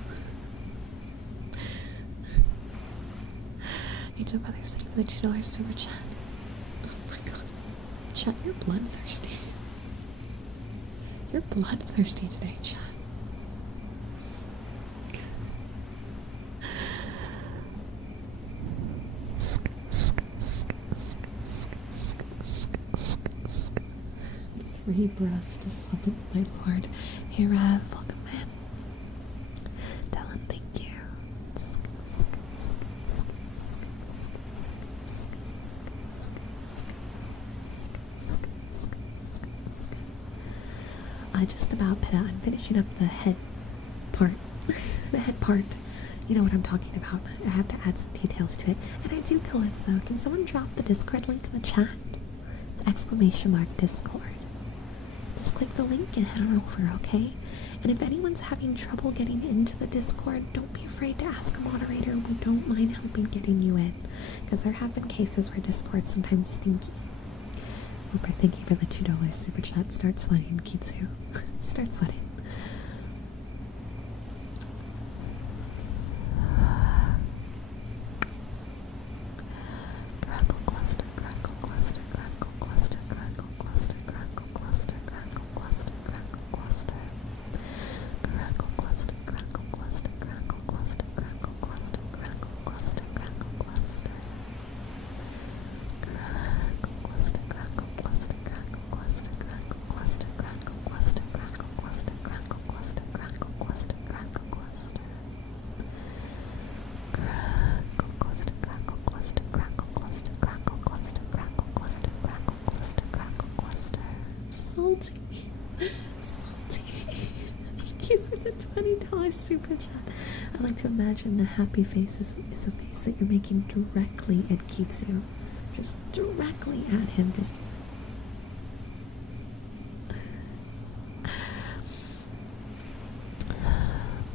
Angel Brothers, thank you for the $2 super chat. Oh my god. Chat, you're bloodthirsty. You're bloodthirsty today, chat. Three breaths to summon my lord. Hey Rev, welcome in. Dylan, thank you. Just about Pitta. I'm finishing up the head part. The head part. You know what I'm talking about. I have to add some details to it. And I do, Calypso. Can someone drop the Discord link in the chat? It's !Discord. Just click the link and head on over, okay? And if anyone's having trouble getting into the Discord, don't be afraid to ask a moderator. We don't mind helping getting you in. Because there have been cases where Discord's sometimes stinky. Whooper, thank you for the $2 super chat. Start sweating, Kitsu. Start sweating. Crackle cluster, crackle cluster, crackle cluster, crackle cluster, crackle cluster, crackle cluster, crackle cluster. Crackle cluster, crackle cluster, crackle cluster, crackle cluster, crackle cluster, crackle cluster. Crackle cluster, crackle cluster, crackle cluster, crackle cluster, crackle cluster, crackle cluster, crackle cluster, crackle cluster, crackle cluster. Crackle cluster, crackle cluster, crackle cluster, crackle cluster, crackle cluster, crackle cluster, crackle cluster. Salty. Thank you for the $20 super chat. I like to imagine the happy face is a face that you're making directly at Kitsu. just directly at him, just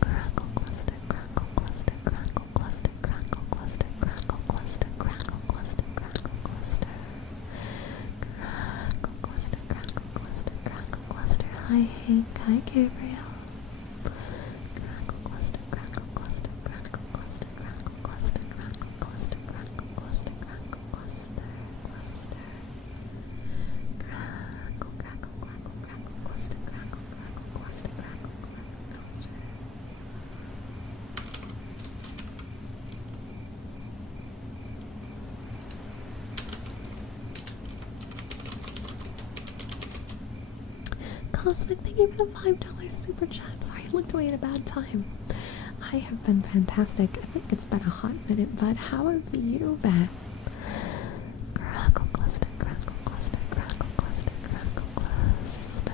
crackle cluster, crackle cluster, crackle cluster, crackle cluster, crackle cluster, crackle cluster, crackle cluster, crackle cluster, crackle cluster, crackle cluster. Hi Hank, hi Gabriel. Crackle cluster, crackle cluster, crackle cluster, crackle cluster, crackle cluster, crackle cluster, crackle cluster, cluster. Crackle, crackle, crackle, crackle, cluster, crackle, crackle, cluster, crackle, crackle, cluster. Cosmic, thank you for the $5 super chat. Sorry, I looked away at a bad time. I have been fantastic. I think it's been a hot minute, but how have you been? Crackle cluster, crackle cluster, crackle cluster, crackle cluster.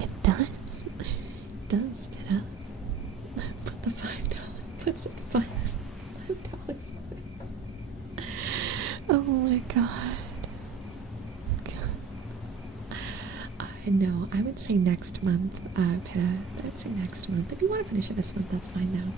It does. It does spit up. Put the $5. Puts it $5. Oh my god. No, I would say next month, Pitta. I would say next month. If you want to finish it this month, that's fine now.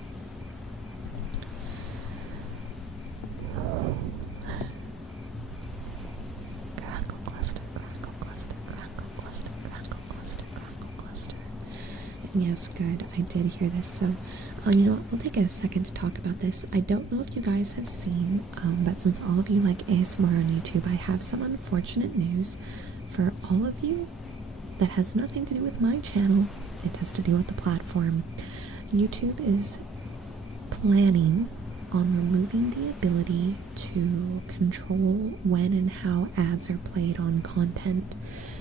Crackle cluster, crackle cluster, crackle cluster, crackle cluster, crackle cluster. And yes, good. I did hear this. So, you know what? We'll take a second to talk about this. I don't know if you guys have seen, but since all of you like ASMR on YouTube, I have some unfortunate news for all of you. That has nothing to do with my channel. It has to do with the platform. YouTube is planning on removing the ability to control when and how ads are played on content.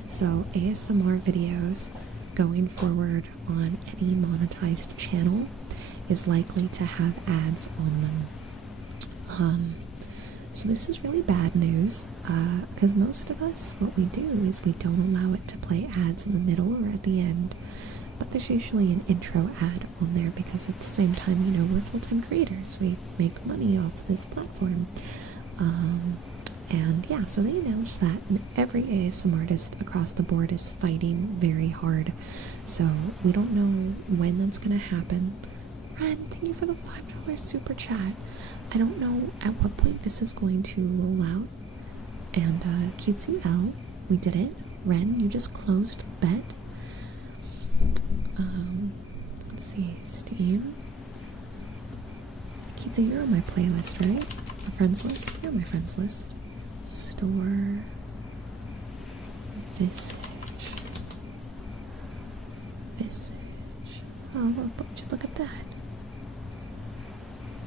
So ASMR videos going forward on any monetized channel is likely to have ads on them. So this is really bad news, because most of us, what we do is we don't allow it to play ads in the middle or at the end, but there's usually an intro ad on there because at the same time, you know, we're full-time creators. We make money off this platform. And yeah, so they announced that, and every ASMR artist across the board is fighting very hard. So we don't know when that's going to happen. Ren, thank you for the $5 super chat. I don't know at what point this is going to roll out. And Cutie L, we did it. Ren, you just closed the bet. Let's see, Steam. Cutie, you're on my playlist, right? My friends list? You're on my friends list. Store. Visage. Visage. Oh, look, would you look at that?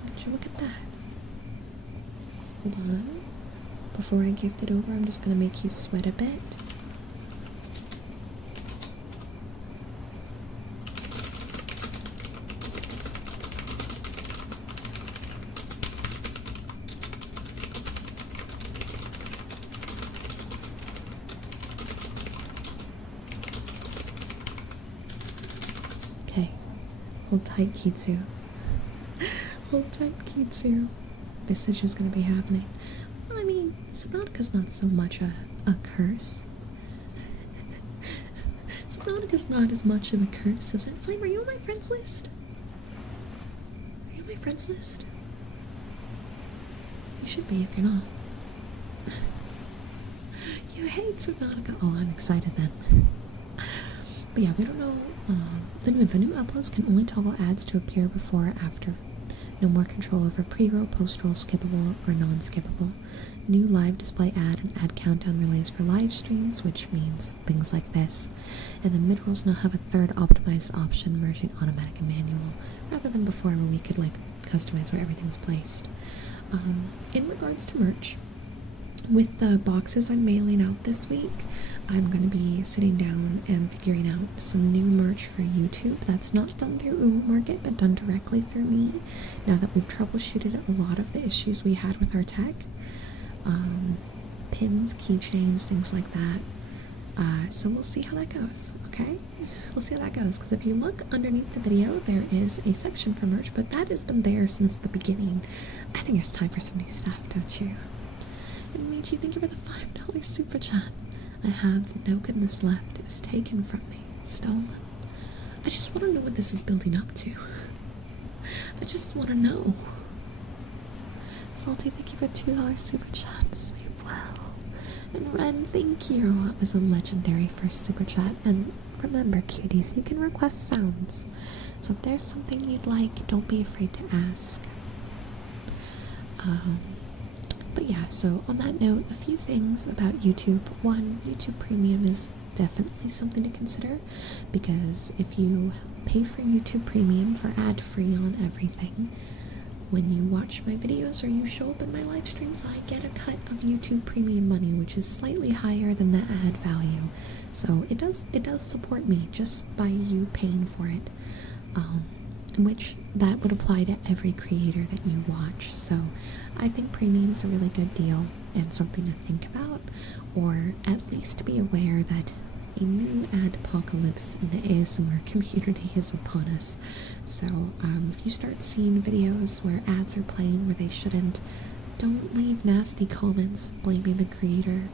Would you look at that? Hold on. Before I gift it over, I'm just gonna make you sweat a bit. Okay. Hold tight, Kitsu. Hold tight, Kitsu. Visage is gonna be happening. Well, I mean, Subnautica's not so much a curse. Subnautica's not as much of a curse as it. Flame, are you on my friends list? Are you on my friends list? You should be if you're not. You hate Subnautica. Oh, I'm excited then. But yeah, we don't know. Then if a new uploads can only toggle ads to appear before or after. No more control over pre-roll, post-roll, skippable, or non-skippable. New live display ad and ad countdown relays for live streams, which means things like this. And then mid-rolls now have a third optimized option, merging automatic and manual, rather than before where we could like customize where everything's placed. In regards to merch, with the boxes I'm mailing out this week, I'm going to be sitting down and figuring out some new merch for YouTube that's not done through Umu Market, but done directly through me, now that we've troubleshooted a lot of the issues we had with our tech. Pins, keychains, things like that. So we'll see how that goes, okay? We'll see how that goes, because if you look underneath the video, there is a section for merch, but that has been there since the beginning. I think it's time for some new stuff, don't you? And Michi, thank you for the $5 super chat. I have no goodness left. It was taken from me, stolen. I just want to know what this is building up to. I just want to know. Salty, thank you for $2 super chat. Sleep well. And Ren, thank you. That was a legendary first super chat. And remember, cuties, you can request sounds. So if there's something you'd like, don't be afraid to ask. But yeah, so on that note, a few things about YouTube. One, YouTube Premium is definitely something to consider, because if you pay for YouTube Premium for ad-free on everything, when you watch my videos or you show up in my live streams, I get a cut of YouTube Premium money, which is slightly higher than the ad value. So it does support me just by you paying for it, which that would apply to every creator that you watch. So I think premium's a really good deal and something to think about, or at least be aware that a new ad apocalypse in the ASMR community is upon us. So if you start seeing videos where ads are playing where they shouldn't, don't leave nasty comments blaming the creator.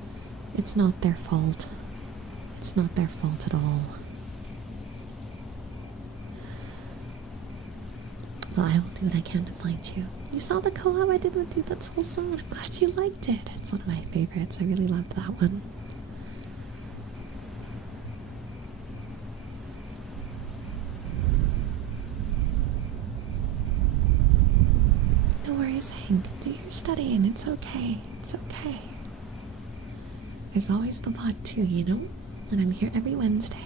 It's not their fault. It's not their fault at all. Well, I will do what I can to find you. You saw the collab I did with Dude That's Wholesome, and I'm glad you liked it. It's one of my favorites. I really loved that one. No worries, Hank. Do your studying. It's okay. It's okay. There's always the VOD too, you know? And I'm here every Wednesday.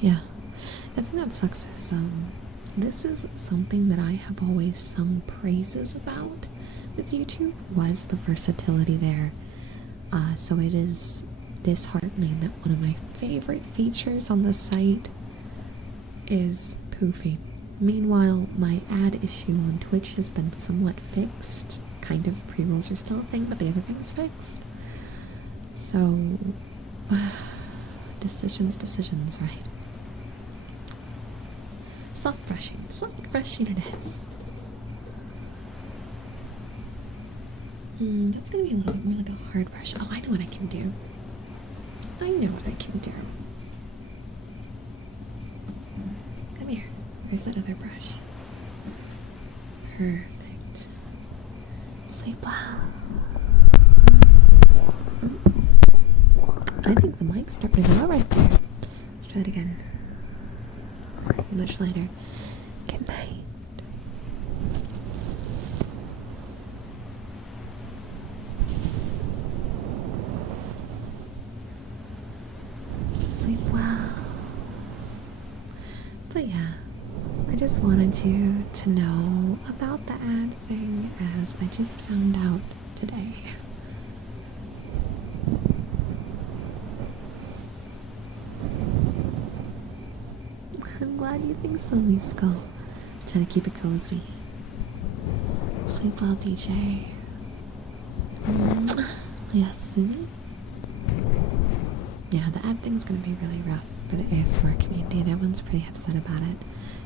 Yeah, I think that sucks is, this is something that I have always sung praises about with YouTube, was the versatility there. So it is disheartening that one of my favorite features on the site is poofing. Meanwhile, my ad issue on Twitch has been somewhat fixed. Kind of, pre-rolls are still a thing, but the other thing's fixed. So, decisions, right? Soft brushing it is. That's gonna be a little bit more like a hard brush. Oh, I know what I can do. Come here. Where's that other brush? Perfect. Sleep well. I think the mic's starting to go right there. Let's try it again. Much later. Good night. Sleep well. But yeah, I just wanted you to know about the ad thing, as I just found out today. I'm glad you think so, Misko. Try to keep it cozy. Sleep well, DJ. Yasumi. Yeah, the ad thing's gonna be really rough for the ASMR community, and everyone's pretty upset about it.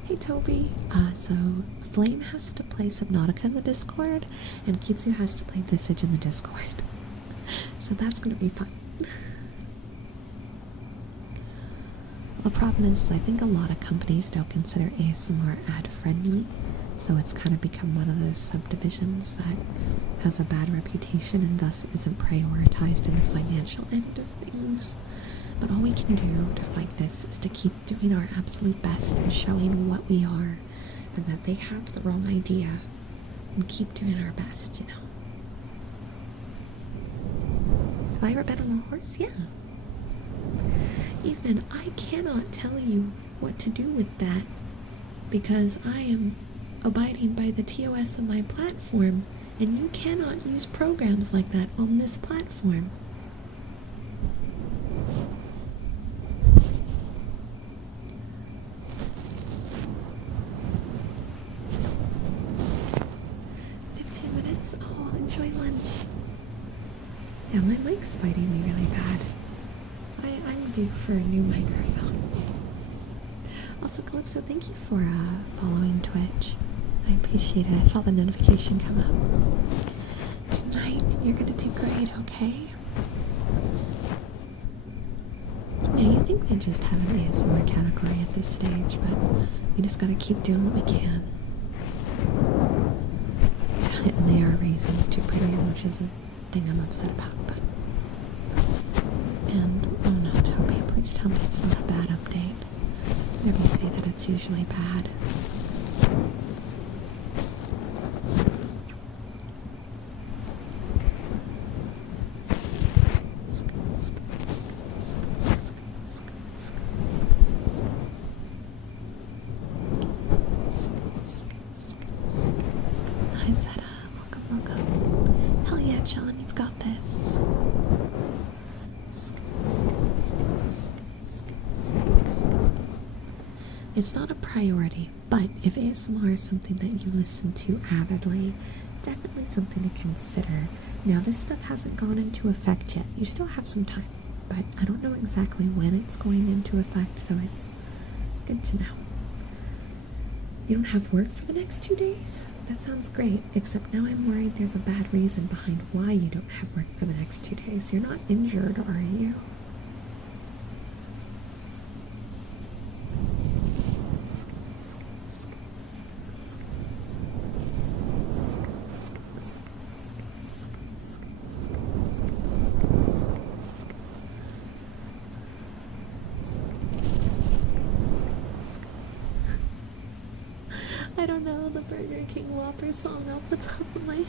Hey, Toby. So Flame has to play Subnautica in the Discord, and Kitsu has to play Visage in the Discord. So that's gonna be fun. The problem is, I think a lot of companies don't consider ASMR ad-friendly, so it's kind of become one of those subdivisions that has a bad reputation and thus isn't prioritized in the financial end of things. But all we can do to fight this is to keep doing our absolute best and showing what we are, and that they have the wrong idea, and keep doing our best, you know. Have I ever been on a horse? Yeah. Ethan, I cannot tell you what to do with that, because I am abiding by the TOS of my platform, and you cannot use programs like that on this platform. my mic's biting me really bad. I'm due for a new microphone. Also, Calypso, thank you for following Twitch. I appreciate it. I saw the notification come up. Good night, and you're gonna do great, okay? Yeah, you think they just have an ASMR category at this stage, but we just gotta keep doing what we can. And they are raising YouTube Premium, which is a thing I'm upset about, but... And, oh no, Toby, please tell me it's not a bad update. Never say that it's usually bad. Hi Zeta, welcome. Hell yeah, John, you've got this. It's not a priority, but if ASMR is something that you listen to avidly, definitely something to consider. Now, this stuff hasn't gone into effect yet. You still have some time, but I don't know exactly when it's going into effect, so it's good to know. You don't have work for the next 2 days? That sounds great, except now I'm worried there's a bad reason behind why you don't have work for the next 2 days. You're not injured, are you? I don't know the Burger King Whopper song off the top of my head.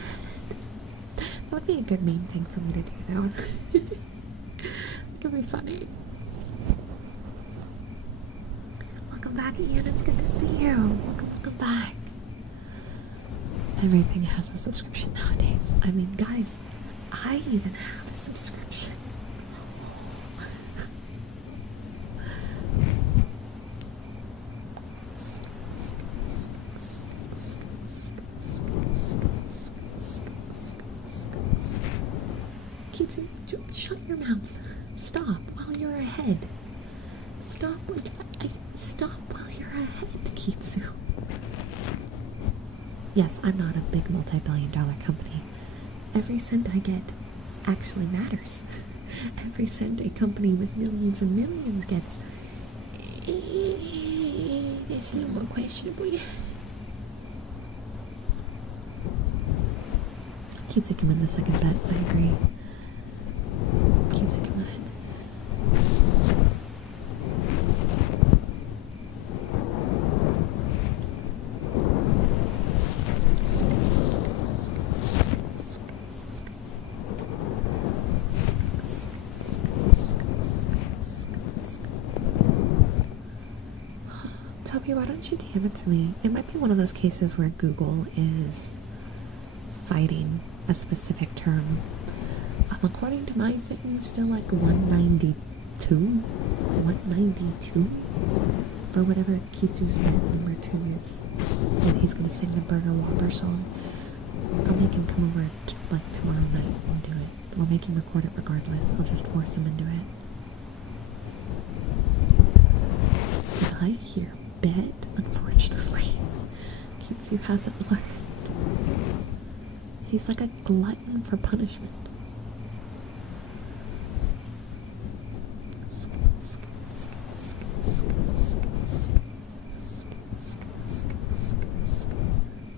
That would be a good meme thing for me to do, though. It could be funny. Welcome back, Ian. It's good to see you. Welcome back. Everything has a subscription nowadays. I mean, guys, I even have a subscription. Cutie, shut your mouth. Stop while you're ahead. Stop while you're ahead, Kitsu. Yes, I'm not a big multi-billion-dollar company. Every cent I get actually matters. Every cent a company with millions and millions gets is a little more questionable. Kitsu can win the second bet, I agree. Kitsu can win it. Toby, why don't you DM it to me? It might be one of those cases where Google is fighting a specific term. According to my thing, still like 192? 192? For whatever Kitsu's bet number 2 is. And he's gonna sing the Burger Whopper song. I'll make him come over like tomorrow night and do it. Or make him record it regardless. I'll just force him into it. Did I hear bet? Unfortunately. Kitsu hasn't learned. He's like a glutton for punishment.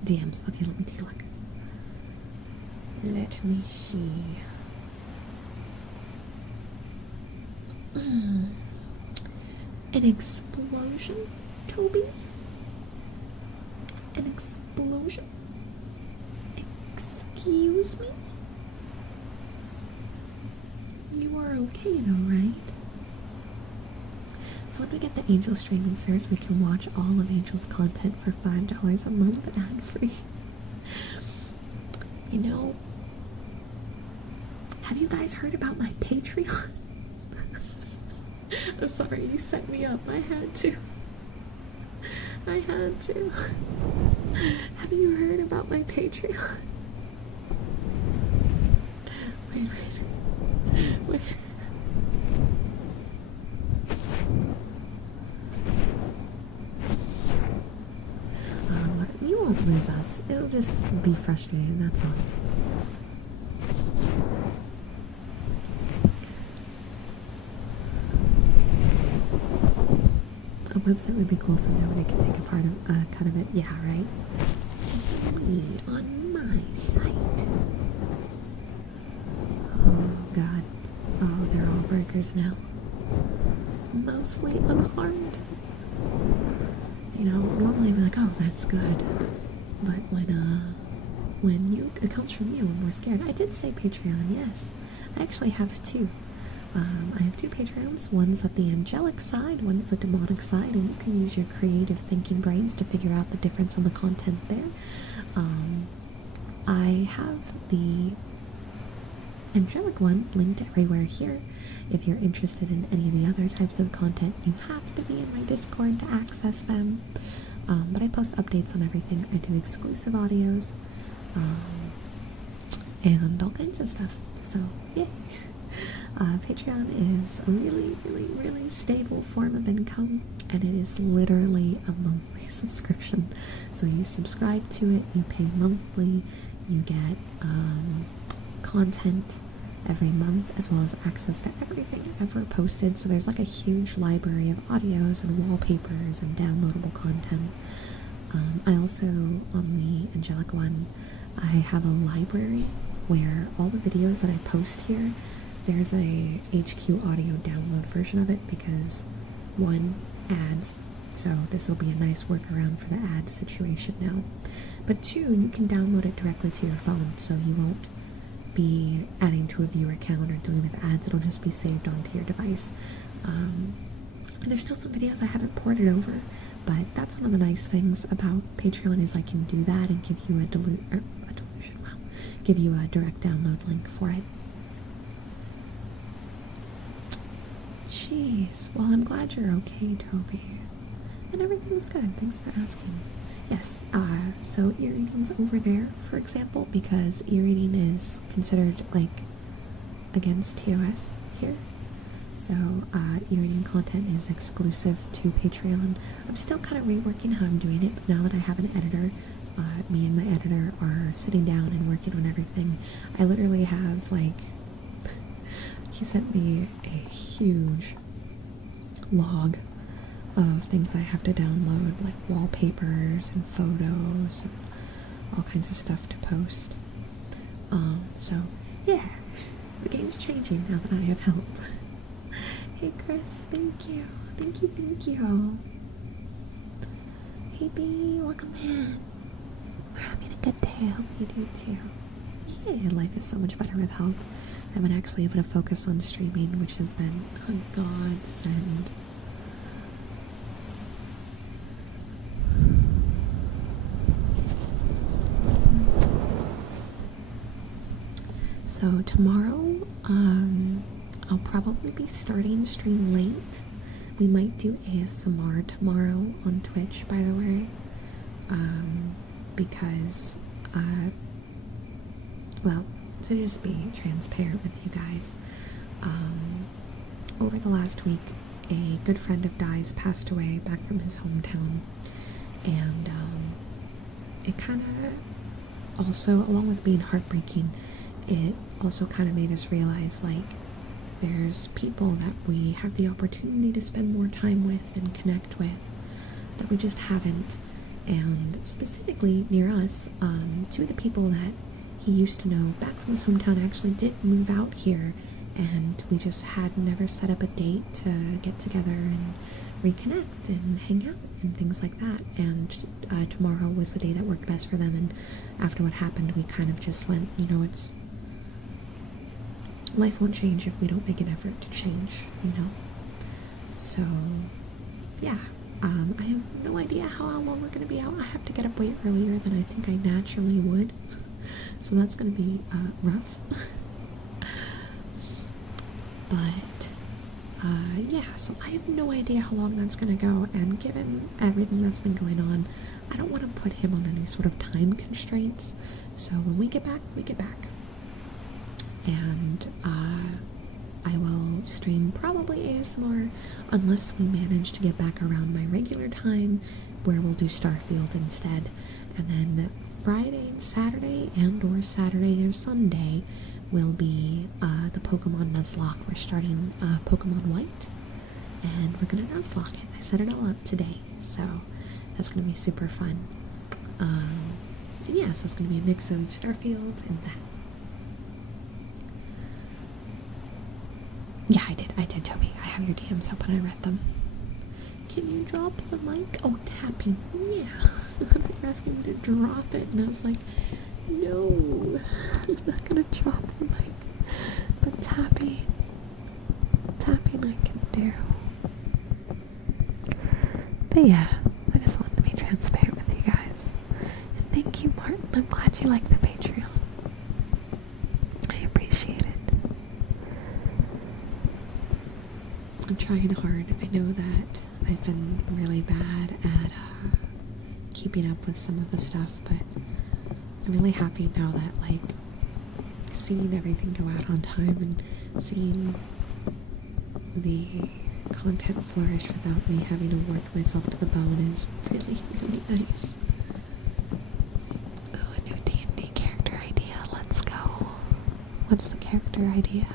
DMs. Okay, let me take a look. Let me see. An explosion, Toby? An explosion? Excuse me? You are okay though, right? So when we get the Angel streaming service, we can watch all of Angel's content for $5 a month ad-free. You know, have you guys heard about my Patreon? I'm sorry, you set me up. I had to. Have you heard about my Patreon? Wait. You won't lose us. It'll just be frustrating, that's all. A website would be cool so nobody could take a cut of it. Yeah, right? Just me on my site. Oh, God. Oh, they're all breakers now. Mostly unharmed. You know, normally I'd be like, oh, that's good. But when it comes from you, I'm more scared. I did say Patreon, yes. I actually have two. I have two Patreons. One's at the angelic side, one's the demonic side, and you can use your creative thinking brains to figure out the difference on the content there. I have the angelic one linked everywhere here. If you're interested in any of the other types of content, you have to be in my Discord to access them. But I post updates on everything. I do exclusive audios, and all kinds of stuff. So, yeah. Patreon is a really, really, really stable form of income, and it is literally a monthly subscription. So you subscribe to it, you pay monthly, you get content every month, as well as access to everything ever posted. So there's like a huge library of audios and wallpapers and downloadable content. I also, on the angelic one, I have a library where all the videos that I post here, there's a HQ audio download version of it because, one, ads, so this will be a nice workaround for the ad situation now, but two, you can download it directly to your phone, so you won't be adding to a viewer account or dealing with ads. It'll just be saved onto your device. There's still some videos I haven't ported over, but that's one of the nice things about Patreon is I can do that and give you give you a direct download link for it. Jeez, well, I'm glad you're okay, Toby. And everything's good, thanks for asking. Yes, so ear eating's over there, for example, because ear eating is considered, like, against TOS here. So, ear eating content is exclusive to Patreon. I'm still kind of reworking how I'm doing it, but now that I have an editor, me and my editor are sitting down and working on everything. I literally have, like, he sent me a huge log of things I have to download, like wallpapers and photos and all kinds of stuff to post. So, yeah, the game's changing now that I have help. Hey Chris, thank you. Thank you, thank you. Hey B, welcome in. We're having a good day, I hope you do too. Yeah, life is so much better with help. I've been actually able to focus on streaming, which has been a godsend. So tomorrow, I'll probably be starting stream late. We might do ASMR tomorrow on Twitch, by the way, because, well, to just be transparent with you guys, over the last week, a good friend of Di's passed away back from his hometown, and it kind of also, along with being heartbreaking, it also kind of made us realize, like, there's people that we have the opportunity to spend more time with and connect with that we just haven't. And specifically near us, two of the people that he used to know back from his hometown actually did move out here, and we just had never set up a date to get together and reconnect and hang out and things like that. And tomorrow was the day that worked best for them, and after what happened, we kind of just went, you know, it's life won't change if we don't make an effort to change, you know? So, yeah. I have no idea how long we're going to be out. I have to get up way earlier than I think I naturally would. So that's going to be rough. But, yeah, so I have no idea how long that's going to go. And given everything that's been going on, I don't want to put him on any sort of time constraints. So when we get back, we get back. And I will stream probably ASMR unless we manage to get back around my regular time where we'll do Starfield instead. And then Friday and Saturday or Saturday or Sunday will be the Pokemon Nuzlocke. We're starting Pokemon White and we're gonna Nuzlocke it. I set it all up today, so that's gonna be super fun. And yeah, so it's gonna be a mix of Starfield and that. Yeah, I did, Toby. I have your DMs open, I read them. Can you drop the mic? Oh, tapping. Yeah. You're asking me to drop it, and I was like, no. I'm not gonna drop the mic. But tapping I can do. But yeah, I just wanted to be transparent with you guys. And thank you, Martin. I'm glad you like the Patreon. I appreciate it. I'm trying hard. I know that I've been really bad at keeping up with some of the stuff, but I'm really happy now that, like, seeing everything go out on time and seeing the content flourish without me having to work myself to the bone is really, really nice. Oh, a new D&D character idea. Let's go. What's the character idea?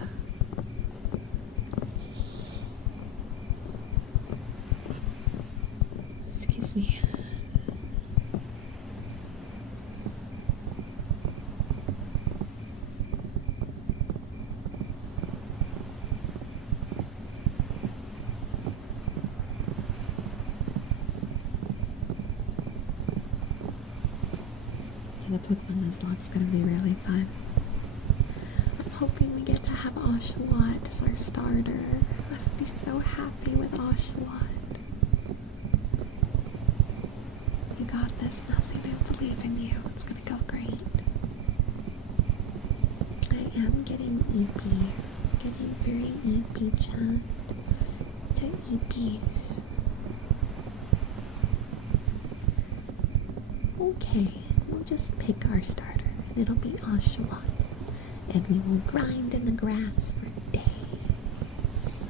Excuse me. The Pokemon Nuzlocke's gonna be really fun. I'm hoping we get to have Oshawott as our starter. I'd be so happy with Oshawott. You got this, nothing. I believe in you. It's gonna go great. I am getting eepy. Getting very eepy, chat. To eepies. Okay, we'll just pick our starter, and it'll be Oshawott. And we will grind in the grass for days.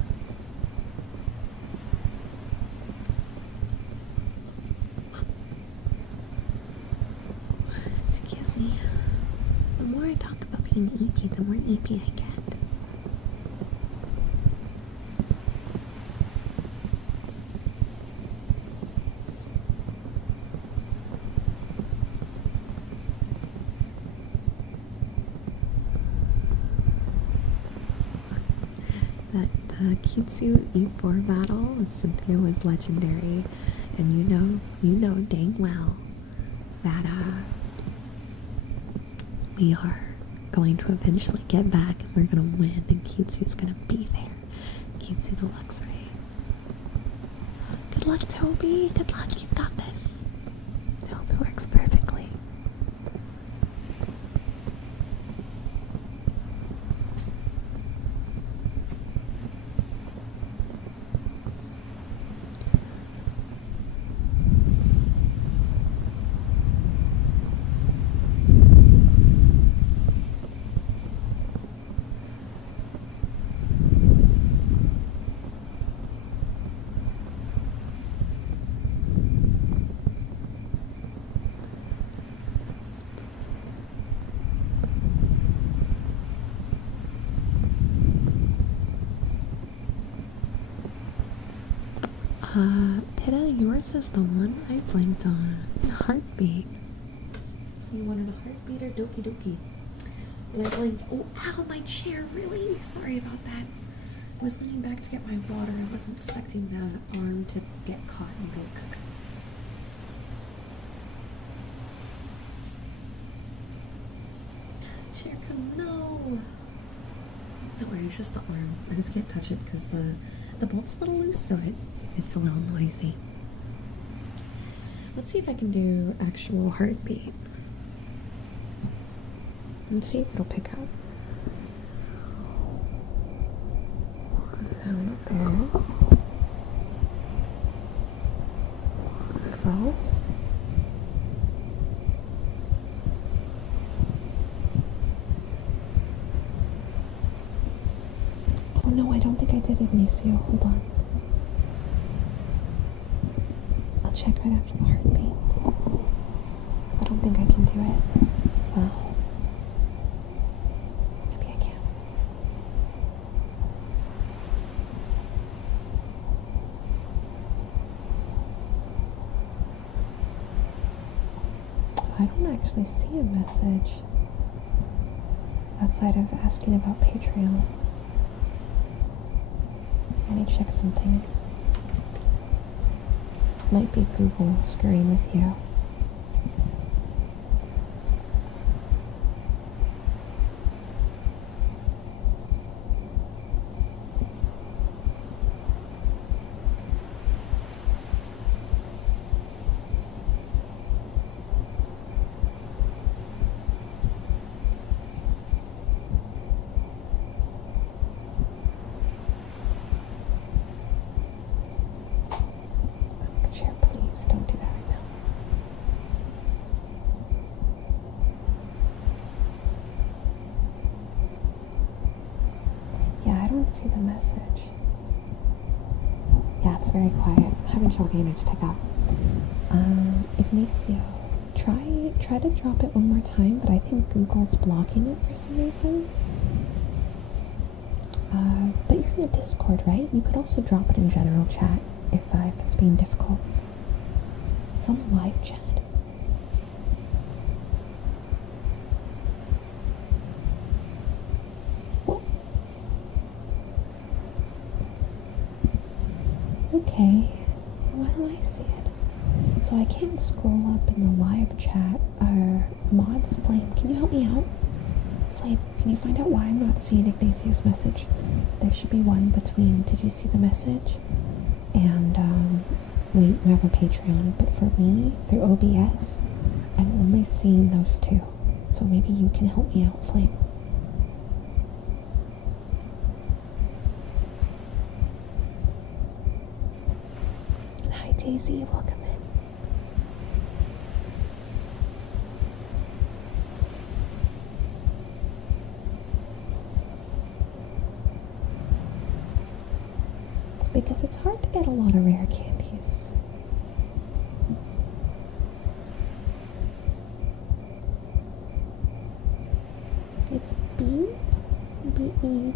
Excuse me. The more I talk about being eepy, the more eepy I get. The Cutie E4 battle with Cynthia was legendary, and you know dang well that we are going to eventually get back and we're gonna win, and Cutie's gonna be there. Cutie the Luxray. Good luck, Toby. Good luck. You've got this. I hope it works perfectly. Pitta, yours is the one I blinked on. Heartbeat. You wanted a heartbeat or dokie dokie? And I blinked. Oh, ow, my chair, really? Sorry about that. I was leaning back to get my water. I wasn't expecting the arm to get caught and go chair, come, no. Don't worry, it's just the arm. I just can't touch it because the bolt's a little loose, so it's a little noisy. Let's see if I can do actual heartbeat. And see if it'll pick up. Right there. Close. Oh no, think I did, Ignacio. Hold on. I'll check right after the heartbeat. Because I don't think I can do it. Well, maybe I can. I don't actually see a message outside of asking about Patreon. Let me check something. Might be Google screwing with you. Chair, please don't do that right now. Yeah, I don't see the message. Yeah, it's very quiet. I'm having trouble getting it to pick up. Ignacio, try to drop it one more time, but I think Google's blocking it for some reason. But you're in the Discord, right? You could also drop it in general chat if it's being difficult. It's on the live chat. Whoa. Okay, why don't I see it? So I can't scroll up in the live chat. Mods, Flame, can you help me out? Flame, can you find out why I'm not seeing Ignacio's message? There should be one between "did you see the message?" and we have a Patreon, but for me, through OBS, I'm only seeing those two. So maybe you can help me out, Flame. Hi Daisy, welcome in. Because it's hard to get a lot of rare candies. It's B-E-B.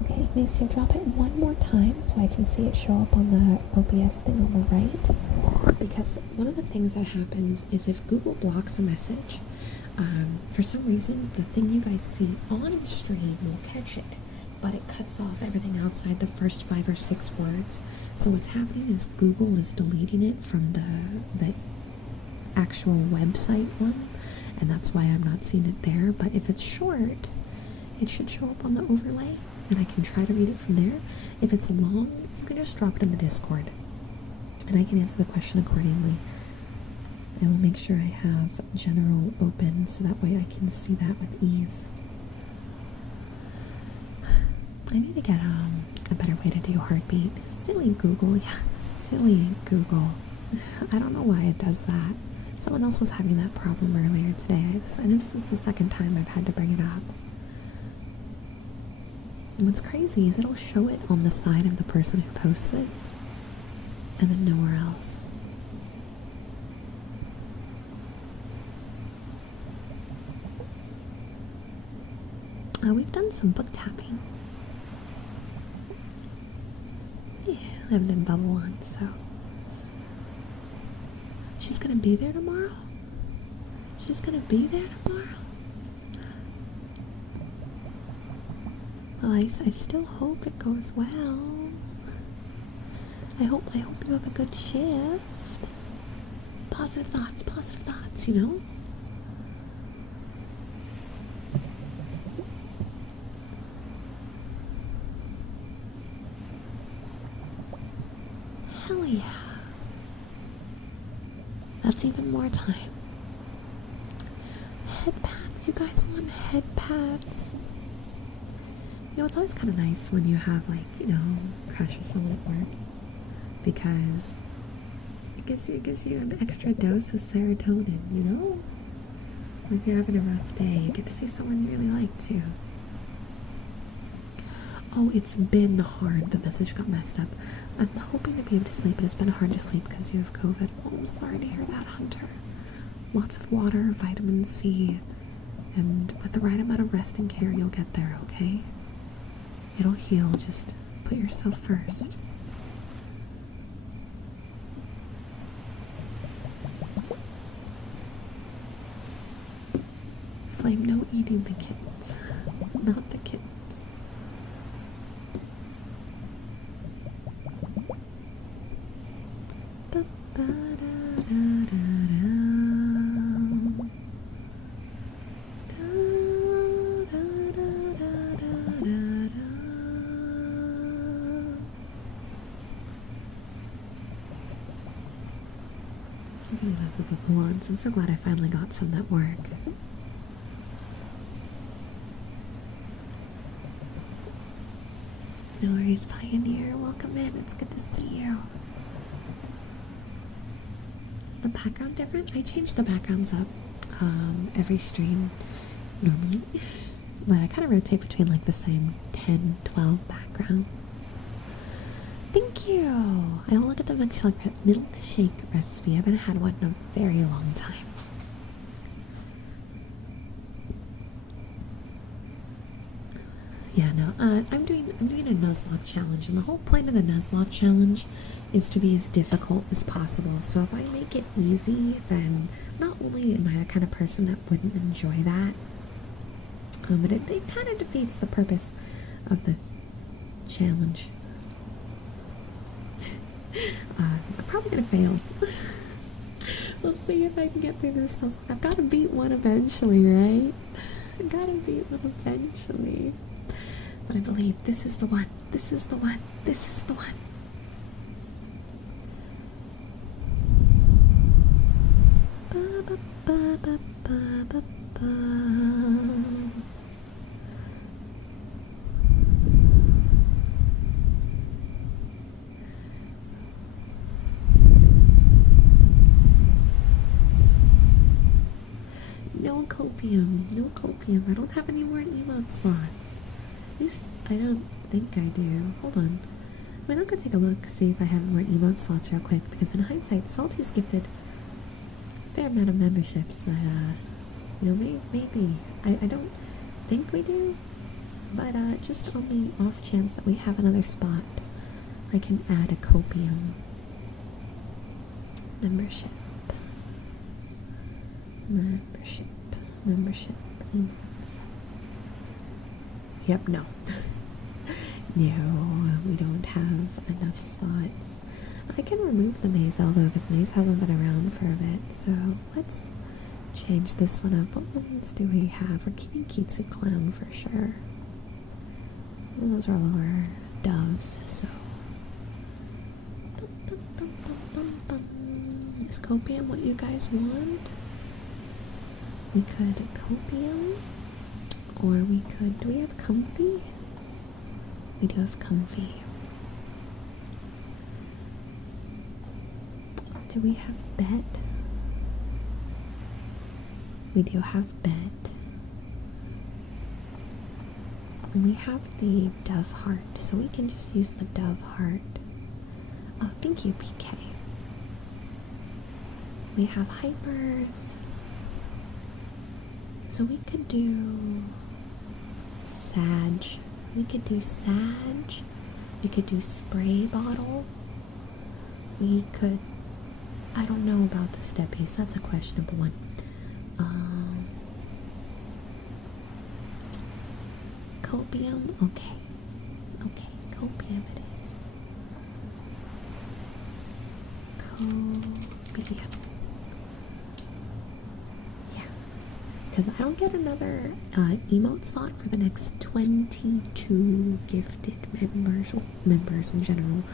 Okay, Ignacio, drop it one more time so I can see it show up on the OBS thing on the right. Because one of the things that happens is if Google blocks a message, for some reason, the thing you guys see on stream will catch it, but it cuts off everything outside the first 5 or 6 words. So what's happening is Google is deleting it from the actual website one, and that's why I'm not seeing it there. But if it's short, it should show up on the overlay, and I can try to read it from there. If it's long, you can just drop it in the Discord, and I can answer the question accordingly. I will make sure I have general open so that way I can see that with ease. I need to get a better way to do heartbeat. Silly Google, yeah, silly Google. I don't know why it does that. Someone else was having that problem earlier today, and this is the second time I've had to bring it up. And what's crazy is it'll show it on the side of the person who posts it, and then nowhere else. We've done some book tapping. Yeah, I haven't done bubble on, so. She's gonna be there tomorrow? She's gonna be there tomorrow? Well, I still hope it goes well. I hope you have a good shift. Positive thoughts, you know? Hell yeah. That's even more time. Head pads, you guys want head pads? You know, it's always kind of nice when you have, like, you know, a crush or someone at work, because it gives you an extra dose of serotonin, you know? If you're having a rough day, you get to see someone you really like too. Oh, it's been hard. The message got messed up. I'm hoping to be able to sleep, but it's been hard to sleep because you have COVID. Oh, I'm sorry to hear that, Hunter. Lots of water, vitamin C, and with the right amount of rest and care, you'll get there, okay? It'll heal. Just put yourself first. Flame, no eating the kittens. Not the kittens. I really love the purple ones. I'm so glad I finally got some that work. No worries, Pioneer. Welcome in. It's good to see you. Is the background different? I change the backgrounds up every stream normally, but I kind of rotate between like the same 10, 12 backgrounds. Thank you. I will look at the milkshake recipe. I haven't had one in a very long time. Yeah, no, I'm doing a Nuzlocke challenge, and the whole point of the Nuzlocke challenge is to be as difficult as possible. So if I make it easy, then not only am I the kind of person that wouldn't enjoy that, but it kind of defeats the purpose of the challenge. I'm probably gonna fail. We'll see if I can get through this. I've got to beat one eventually, right? I gotta beat one eventually. But I believe this is the one. This is the one. This is the one. Ba, ba, ba, ba, ba, ba, ba. No copium. No copium. I don't have any more emote slots. At least I don't think I do. Hold on. I mean, I'll go take a look, see if I have more emote slots real quick, because in hindsight, Salty's gifted a fair amount of memberships that, you know, maybe. I don't think we do, but just on the off chance that we have another spot, I can add a copium membership. Membership emotes. Yep, no. No, we don't have enough spots. I can remove the Maisel though, because Maze hasn't been around for a bit, so let's change this one up. What ones do we have? We're keeping Cutie Clown for sure. And those are all our doves, so. Is copium what you guys want? We could copium, or we could, do we have comfy? We do have comfy. Do we have bet? We do have bet. And we have the dove heart, so we can just use the dove heart. Oh, thank you, PK. We have hypers. So we could do Sag. We could do Sag. We could do spray bottle. We could, I don't know about the step piece. That's a questionable one. Copium. Okay. Okay. Copium it is. Copium. Because I don't get another emote slot for the next 22 gifted members, well, members in general,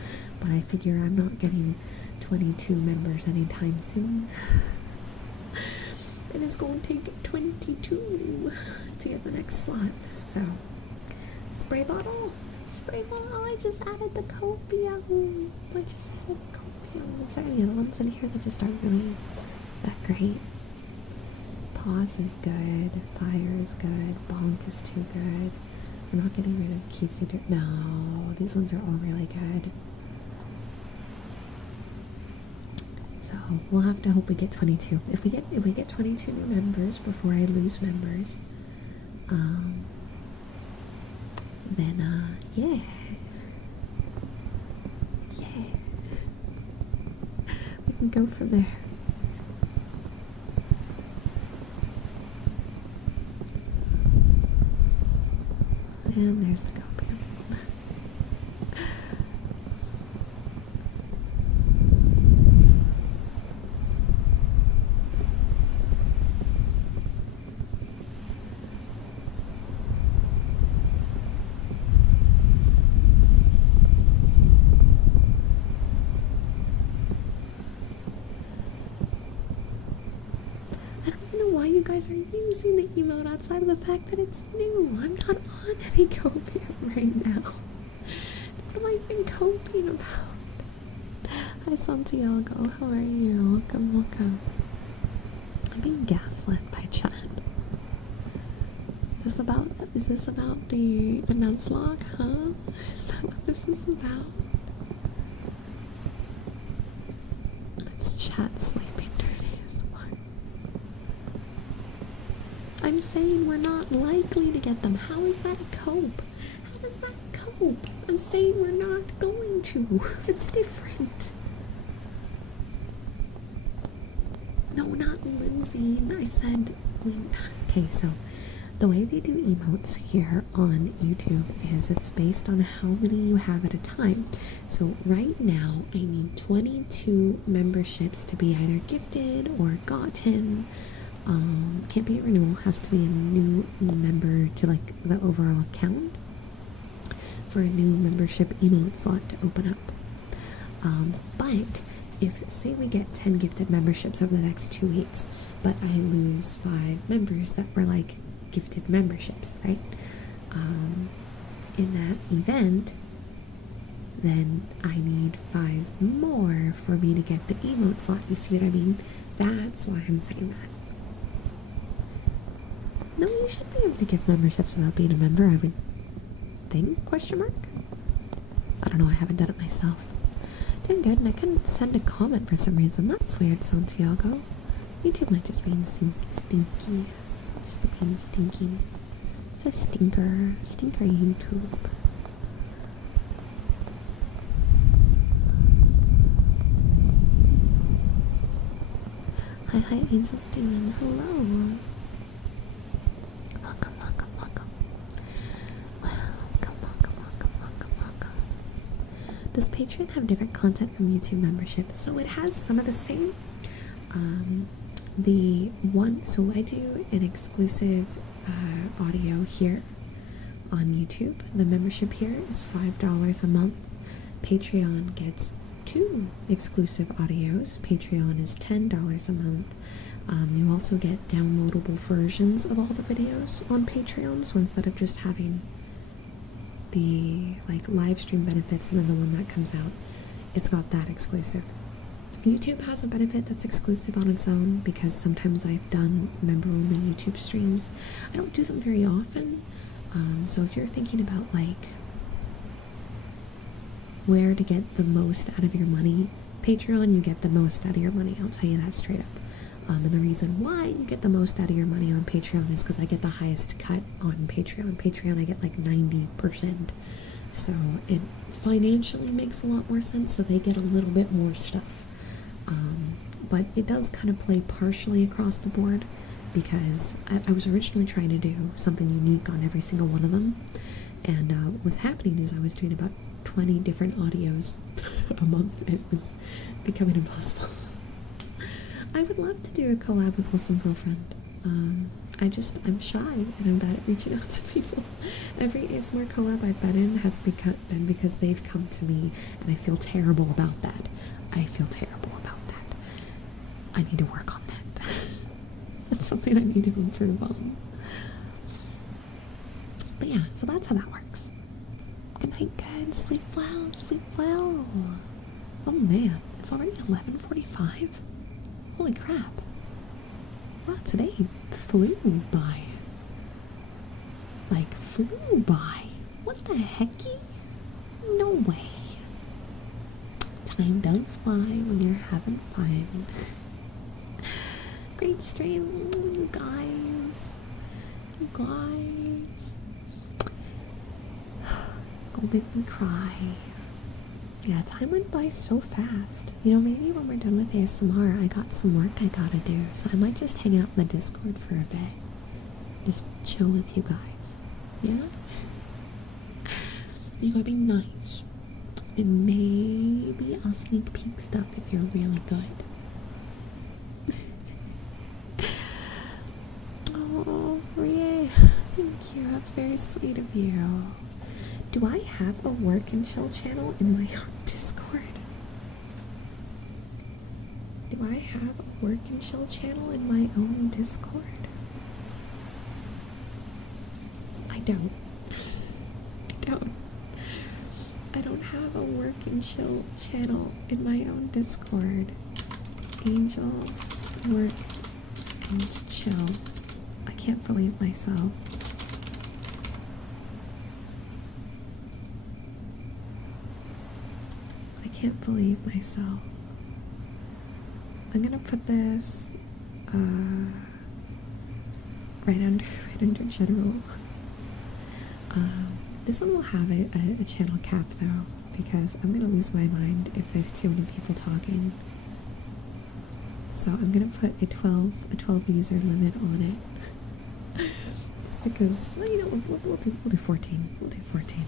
but I figure I'm not getting 22 members anytime soon. And it's going to take 22 to get the next slot, so. Spray bottle? Spray bottle, I just added the copium. I just added the copium. Is there any other ones in here that just aren't really that great? Pause is good, fire is good, bonk is too good, We're not getting rid of Cutie. No, these ones are all really good. So we'll have to hope we get 22. If we get 22 new members before I lose members, then yeah. We can go from there. And there's the copium. I don't even know why you guys are using the emote outside of the fact that it's new. I'm not on any copium right now. What am I even coping about? Hi Santiago, how are you? Welcome, welcome. I'm being gaslit by chat. Is this about the Nuzlocke, huh? Is that what this is about? It's chat sleeping during ASMR. I'm saying we're not likely to get them. How is that a cope? How is that a cope? I'm saying we're not going to. It's different. No, not losing. I said okay, so the way they do emotes here on YouTube is it's based on how many you have at a time. So right now I need 22 memberships to be either gifted or gotten. Can't be a renewal, has to be a new member to like the overall count for a new membership emote slot to open up. But if, say we get 10 gifted memberships over the next 2 weeks, but I lose 5 members that were like gifted memberships, right? In that event, then I need 5 more for me to get the emote slot. You see what I mean? That's why I'm saying that. No, you should be able to give memberships without being a member, I would think, question mark? I don't know, I haven't done it myself. Doing good, and I couldn't send a comment for some reason. That's weird, Santiago. YouTube might just be stinky. Just being stinking. It's a stinker. Stinker YouTube. Hi, Angel Steven. Hello. Welcome. Does Patreon have different content from YouTube membership? So it has some of the same. So I do an exclusive audio here on YouTube. The membership here is $5 a month. Patreon gets 2 exclusive audios. Patreon is $10 a month. You also get downloadable versions of all the videos on Patreon. So instead of just having the like live stream benefits and then the one that comes out, it's got that exclusive. YouTube has a benefit that's exclusive on its own because sometimes I've done member only YouTube streams. I don't do them very often, so if you're thinking about like where to get the most out of your money, Patreon, you get the most out of your money. I'll tell you that straight up. And the reason why you get the most out of your money on Patreon is because I get the highest cut on Patreon. Patreon, I get like 90%. So it financially makes a lot more sense, so they get a little bit more stuff. But it does kind of play partially across the board because I was originally trying to do something unique on every single one of them. And what was happening is I was doing about 20 different audios a month, and it was becoming impossible. I would love to do a collab with Wholesome Girlfriend. I'm shy and I'm bad at reaching out to people. Every ASMR collab I've been in has been because they've come to me, and I feel terrible about that. I need to work on that. That's something I need to improve on. But yeah, so that's how that works. Good night, good. Sleep well, sleep well. Oh man, it's already 11:45. Holy crap. Wow, today flew by. like flew by. What the hecky? No way. Time does fly when you're having fun. Great stream, you guys. You guys. Go make me cry. Yeah, time went by so fast. You know, maybe when we're done with ASMR, I got some work I gotta do, so I might just hang out in the Discord for a bit. Just chill with you guys. Yeah? You gotta be nice. And maybe I'll sneak peek stuff if you're really good. Oh, Rie, thank you. That's very sweet of you. Do I have a work and chill channel in my Discord? Do I have a work and chill channel in my own Discord? I don't. I don't have a work and chill channel in my own Discord. Angels, work, and chill. I can't believe myself. I can't believe myself. I'm gonna put this right under general. This one will have a channel cap though, because I'm gonna lose my mind if there's too many people talking. So I'm gonna put a 12 user limit on it. Just because, well, you know, we'll do 14. We'll do 14.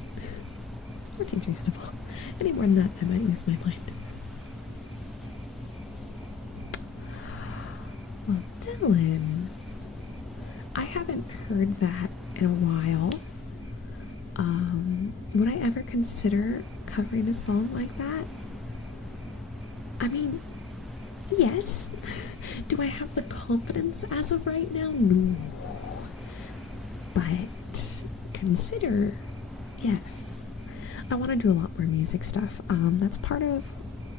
14's reasonable. Any more than that, I might lose my mind. Well, Dylan, I haven't heard that in a while. Would I ever consider covering a song like that? I mean, yes. Do I have the confidence as of right now? No. But consider, yes. I want to do a lot more music stuff. That's part of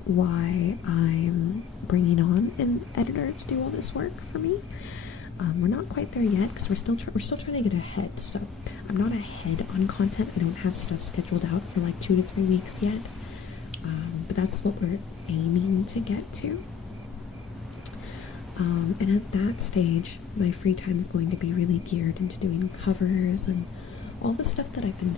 why I'm bringing on an editor to do all this work for me. We're not quite there yet because we're still trying to get ahead. So I'm not ahead on content. I don't have stuff scheduled out for like 2 to 3 weeks yet. But that's what we're aiming to get to. And at that stage, my free time is going to be really geared into doing covers and all the stuff that I've been.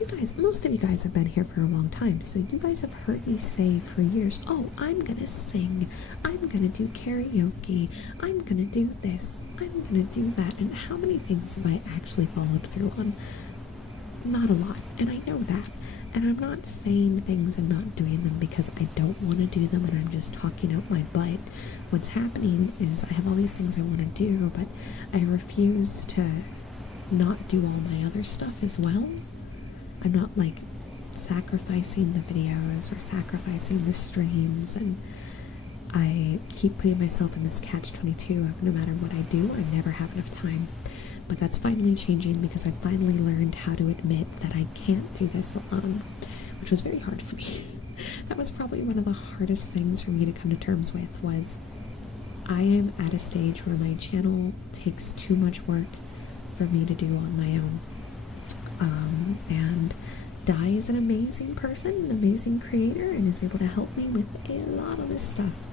You guys, most of you guys have been here for a long time, so you guys have heard me say for years, oh, I'm gonna sing, I'm gonna do karaoke, I'm gonna do this, I'm gonna do that, and how many things have I actually followed through on? Not a lot, and I know that, and I'm not saying things and not doing them because I don't want to do them and I'm just talking out my butt. What's happening is I have all these things I want to do, but I refuse to not do all my other stuff as well. I'm not like sacrificing the videos or sacrificing the streams, and I keep putting myself in this catch-22 of no matter what I do, I never have enough time. But that's finally changing because I finally learned how to admit that I can't do this alone, which was very hard for me. That was probably one of the hardest things for me to come to terms with, was I am at a stage where my channel takes too much work for me to do on my own. And Dai is an amazing person, an amazing creator, and is able to help me with a lot of this stuff.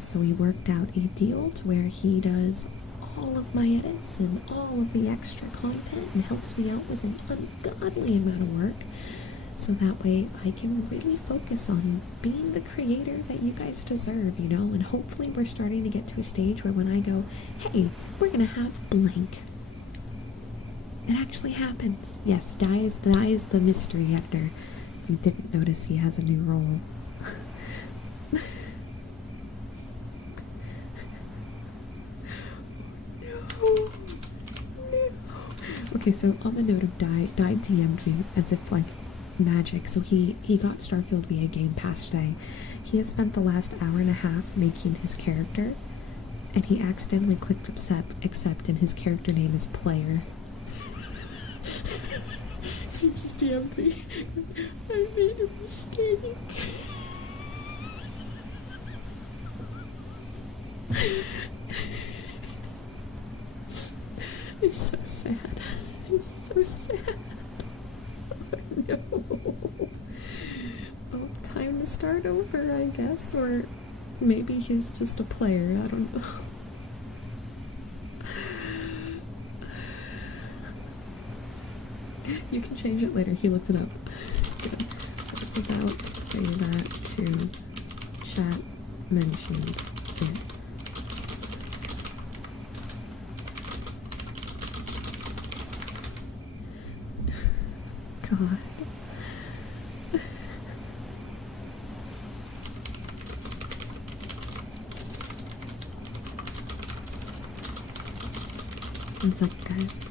So we worked out a deal to where he does all of my edits and all of the extra content and helps me out with an ungodly amount of work. So that way I can really focus on being the creator that you guys deserve, you know? And hopefully we're starting to get to a stage where when I go, hey, we're gonna have blank, it actually happens. Yes, Dai is the mystery editor. If you didn't notice, he has a new role. No. Okay, so on the note of Dai DM'd me as if like magic. So he got Starfield via Game Pass today. He has spent the last hour and a half making his character, and he accidentally clicked accept, and his character name is Player. He just DM'd me. I made a mistake. It's so sad. It's so sad. Oh, no. Oh, time to start over, I guess, or maybe he's just a player, I don't know. You can change it later, he looked it up. Good. I was about to say that to chat mentioned it. God. What's up, guys?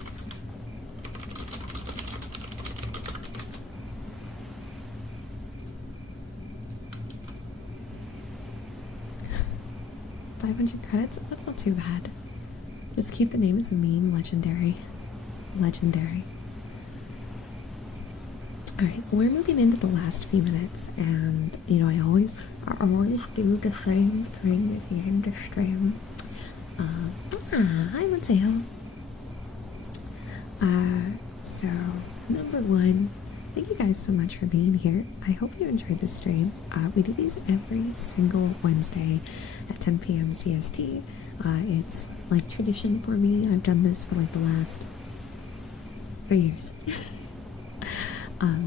$500 credits? That's not too bad. Just keep the name as a meme. Legendary. Legendary. Alright, well, we're moving into the last few minutes, and, you know, I always do the same thing at the end of stream. Hi, Mateo. So, number one, thank you guys so much for being here. I hope you enjoyed this stream. We do these every single Wednesday at 10 p.m. CST. It's like tradition for me. I've done this for like the last 3 years.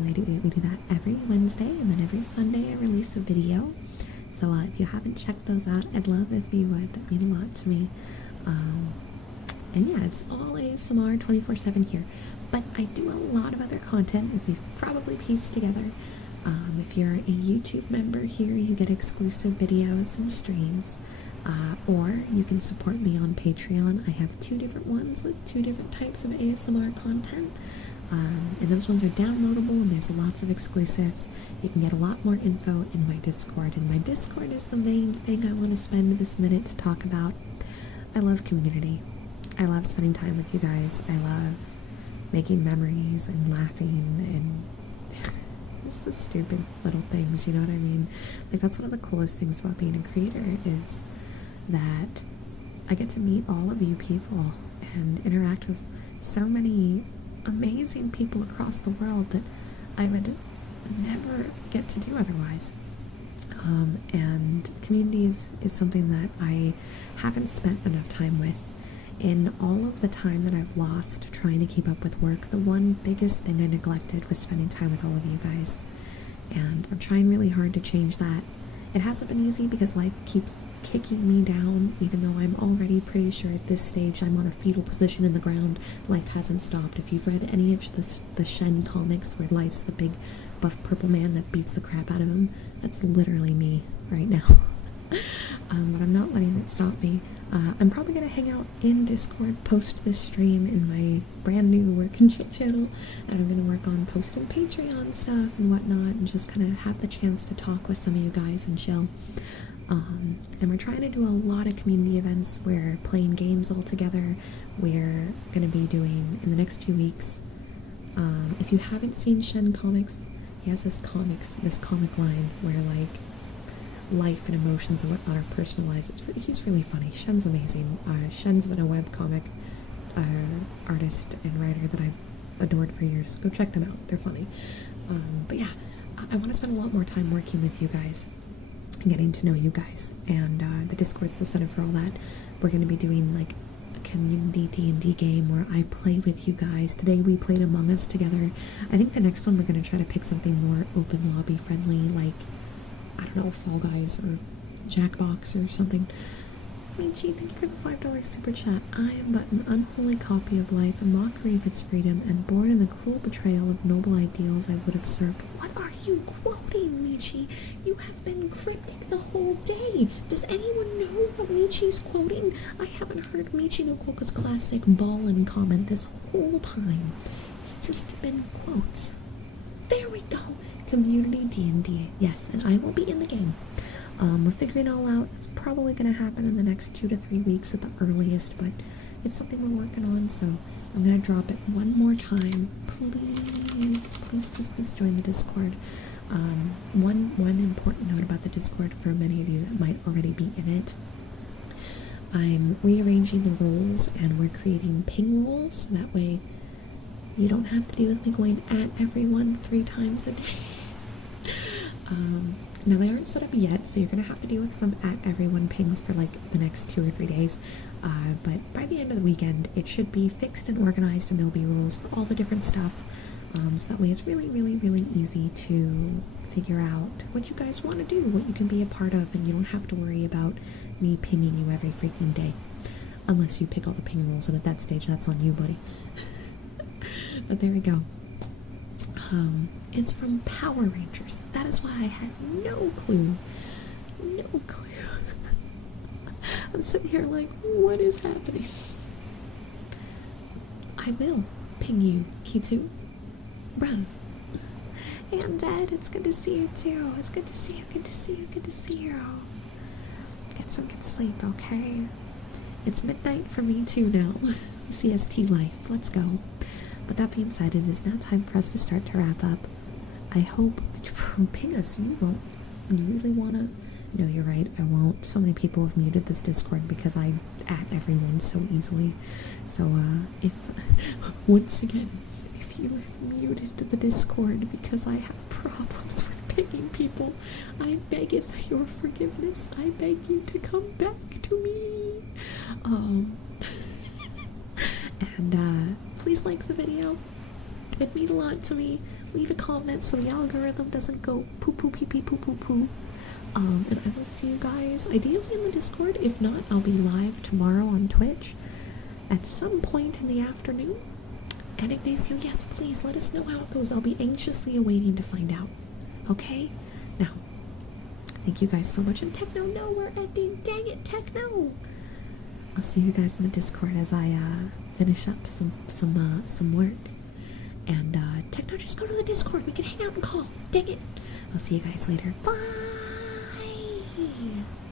We do that every Wednesday, and then every Sunday I release a video. So if you haven't checked those out, I'd love if you would. That mean a lot to me. And yeah, it's all ASMR 24/7 here. But I do a lot of other content, as you've probably pieced together. If you're a YouTube member here, you get exclusive videos and streams. Or you can support me on Patreon. I have 2 different ones with 2 different types of ASMR content. And those ones are downloadable, and there's lots of exclusives. You can get a lot more info in my Discord, and my Discord is the main thing I want to spend this minute to talk about. I love community. I love spending time with you guys. I love making memories and laughing and just the stupid little things, you know what I mean? Like, that's one of the coolest things about being a creator, is that I get to meet all of you people and interact with so many amazing people across the world that I would never get to do otherwise. And community is something that I haven't spent enough time with. In all of the time that I've lost trying to keep up with work, the one biggest thing I neglected was spending time with all of you guys. And I'm trying really hard to change that. It hasn't been easy because life keeps kicking me down, even though I'm already pretty sure at this stage I'm on a fetal position in the ground. Life hasn't stopped. If you've read any of the Shen comics where life's the big buff purple man that beats the crap out of him, that's literally me right now. But I'm not letting it stop me. I'm probably going to hang out in Discord, post this stream in my brand new Work and Chill channel, and I'm going to work on posting Patreon stuff and whatnot, and just kind of have the chance to talk with some of you guys and chill. And we're trying to do a lot of community events. We're playing games all together. We're going to be doing, in the next few weeks, if you haven't seen Shen comics, he has this comic line where, like, life and emotions and whatnot are personalized. He's really funny. Shen's amazing. Shen's been a webcomic artist and writer that I've adored for years. Go check them out. They're funny. But yeah, I want to spend a lot more time working with you guys and getting to know you guys. And the Discord's the center for all that. We're going to be doing like a community D&D game where I play with you guys. Today we played Among Us together. I think the next one we're going to try to pick something more open lobby friendly, like, I don't know, Fall Guys or Jackbox or something. Michi, thank you for the $5 super chat. I am but an unholy copy of life, a mockery of its freedom, and born in the cruel betrayal of noble ideals I would have served. What are you quoting, Michi? You have been cryptic the whole day. Does anyone know what Michi's quoting? I haven't heard Michi no Koka's classic ballin' comment this whole time. It's just been quotes. There we go. Community D&D. Yes, and I will be in the game. We're figuring it all out. It's probably going to happen in the next 2 to 3 weeks at the earliest, but it's something we're working on, so I'm going to drop it one more time. Please join the Discord. One important note about the Discord for many of you that might already be in it. I'm rearranging the roles, and we're creating ping roles. That way You don't have to deal with me going at everyone 3 times a day. Now they aren't set up yet, so you're gonna have to deal with some at everyone pings for like the next 2 or 3 days. But by the end of the weekend, it should be fixed and organized, and there'll be rules for all the different stuff. So that way it's really, really, really easy to figure out what you guys want to do, what you can be a part of, and you don't have to worry about me pinging you every freaking day. Unless you pick all the ping rules, and at that stage, that's on you, buddy. But there we go. It's from Power Rangers. That is why I had no clue. No clue. I'm sitting here like, what is happening? I will ping you, Cutie. Bro. And Dad, it's good to see you too. It's good to see you, good to see you, good to see you. Get some good sleep, okay? It's midnight for me too now. CST life. Let's go. But that being said, it is now time for us to start to wrap up. I hope ping us. You won't. You really wanna? No, you're right. I won't. So many people have muted this Discord because I at everyone so easily. So if once again, if you have muted the Discord because I have problems with pinging people, I beggeth your forgiveness. I beg you to come back to me. And please like the video. It'd mean a lot to me. Leave a comment so the algorithm doesn't go poo poo pee pee poo poo poo. And I will see you guys ideally in the Discord. If not, I'll be live tomorrow on Twitch at some point in the afternoon. And Ignacio, yes, please let us know how it goes. I'll be anxiously awaiting to find out. Okay? Now, thank you guys so much. And Techno, no, we're ending. Dang it, Techno. I'll see you guys in the Discord as I finish up some work. And Techno, just go to the Discord. We can hang out and call. Dang it. I'll see you guys later. Bye.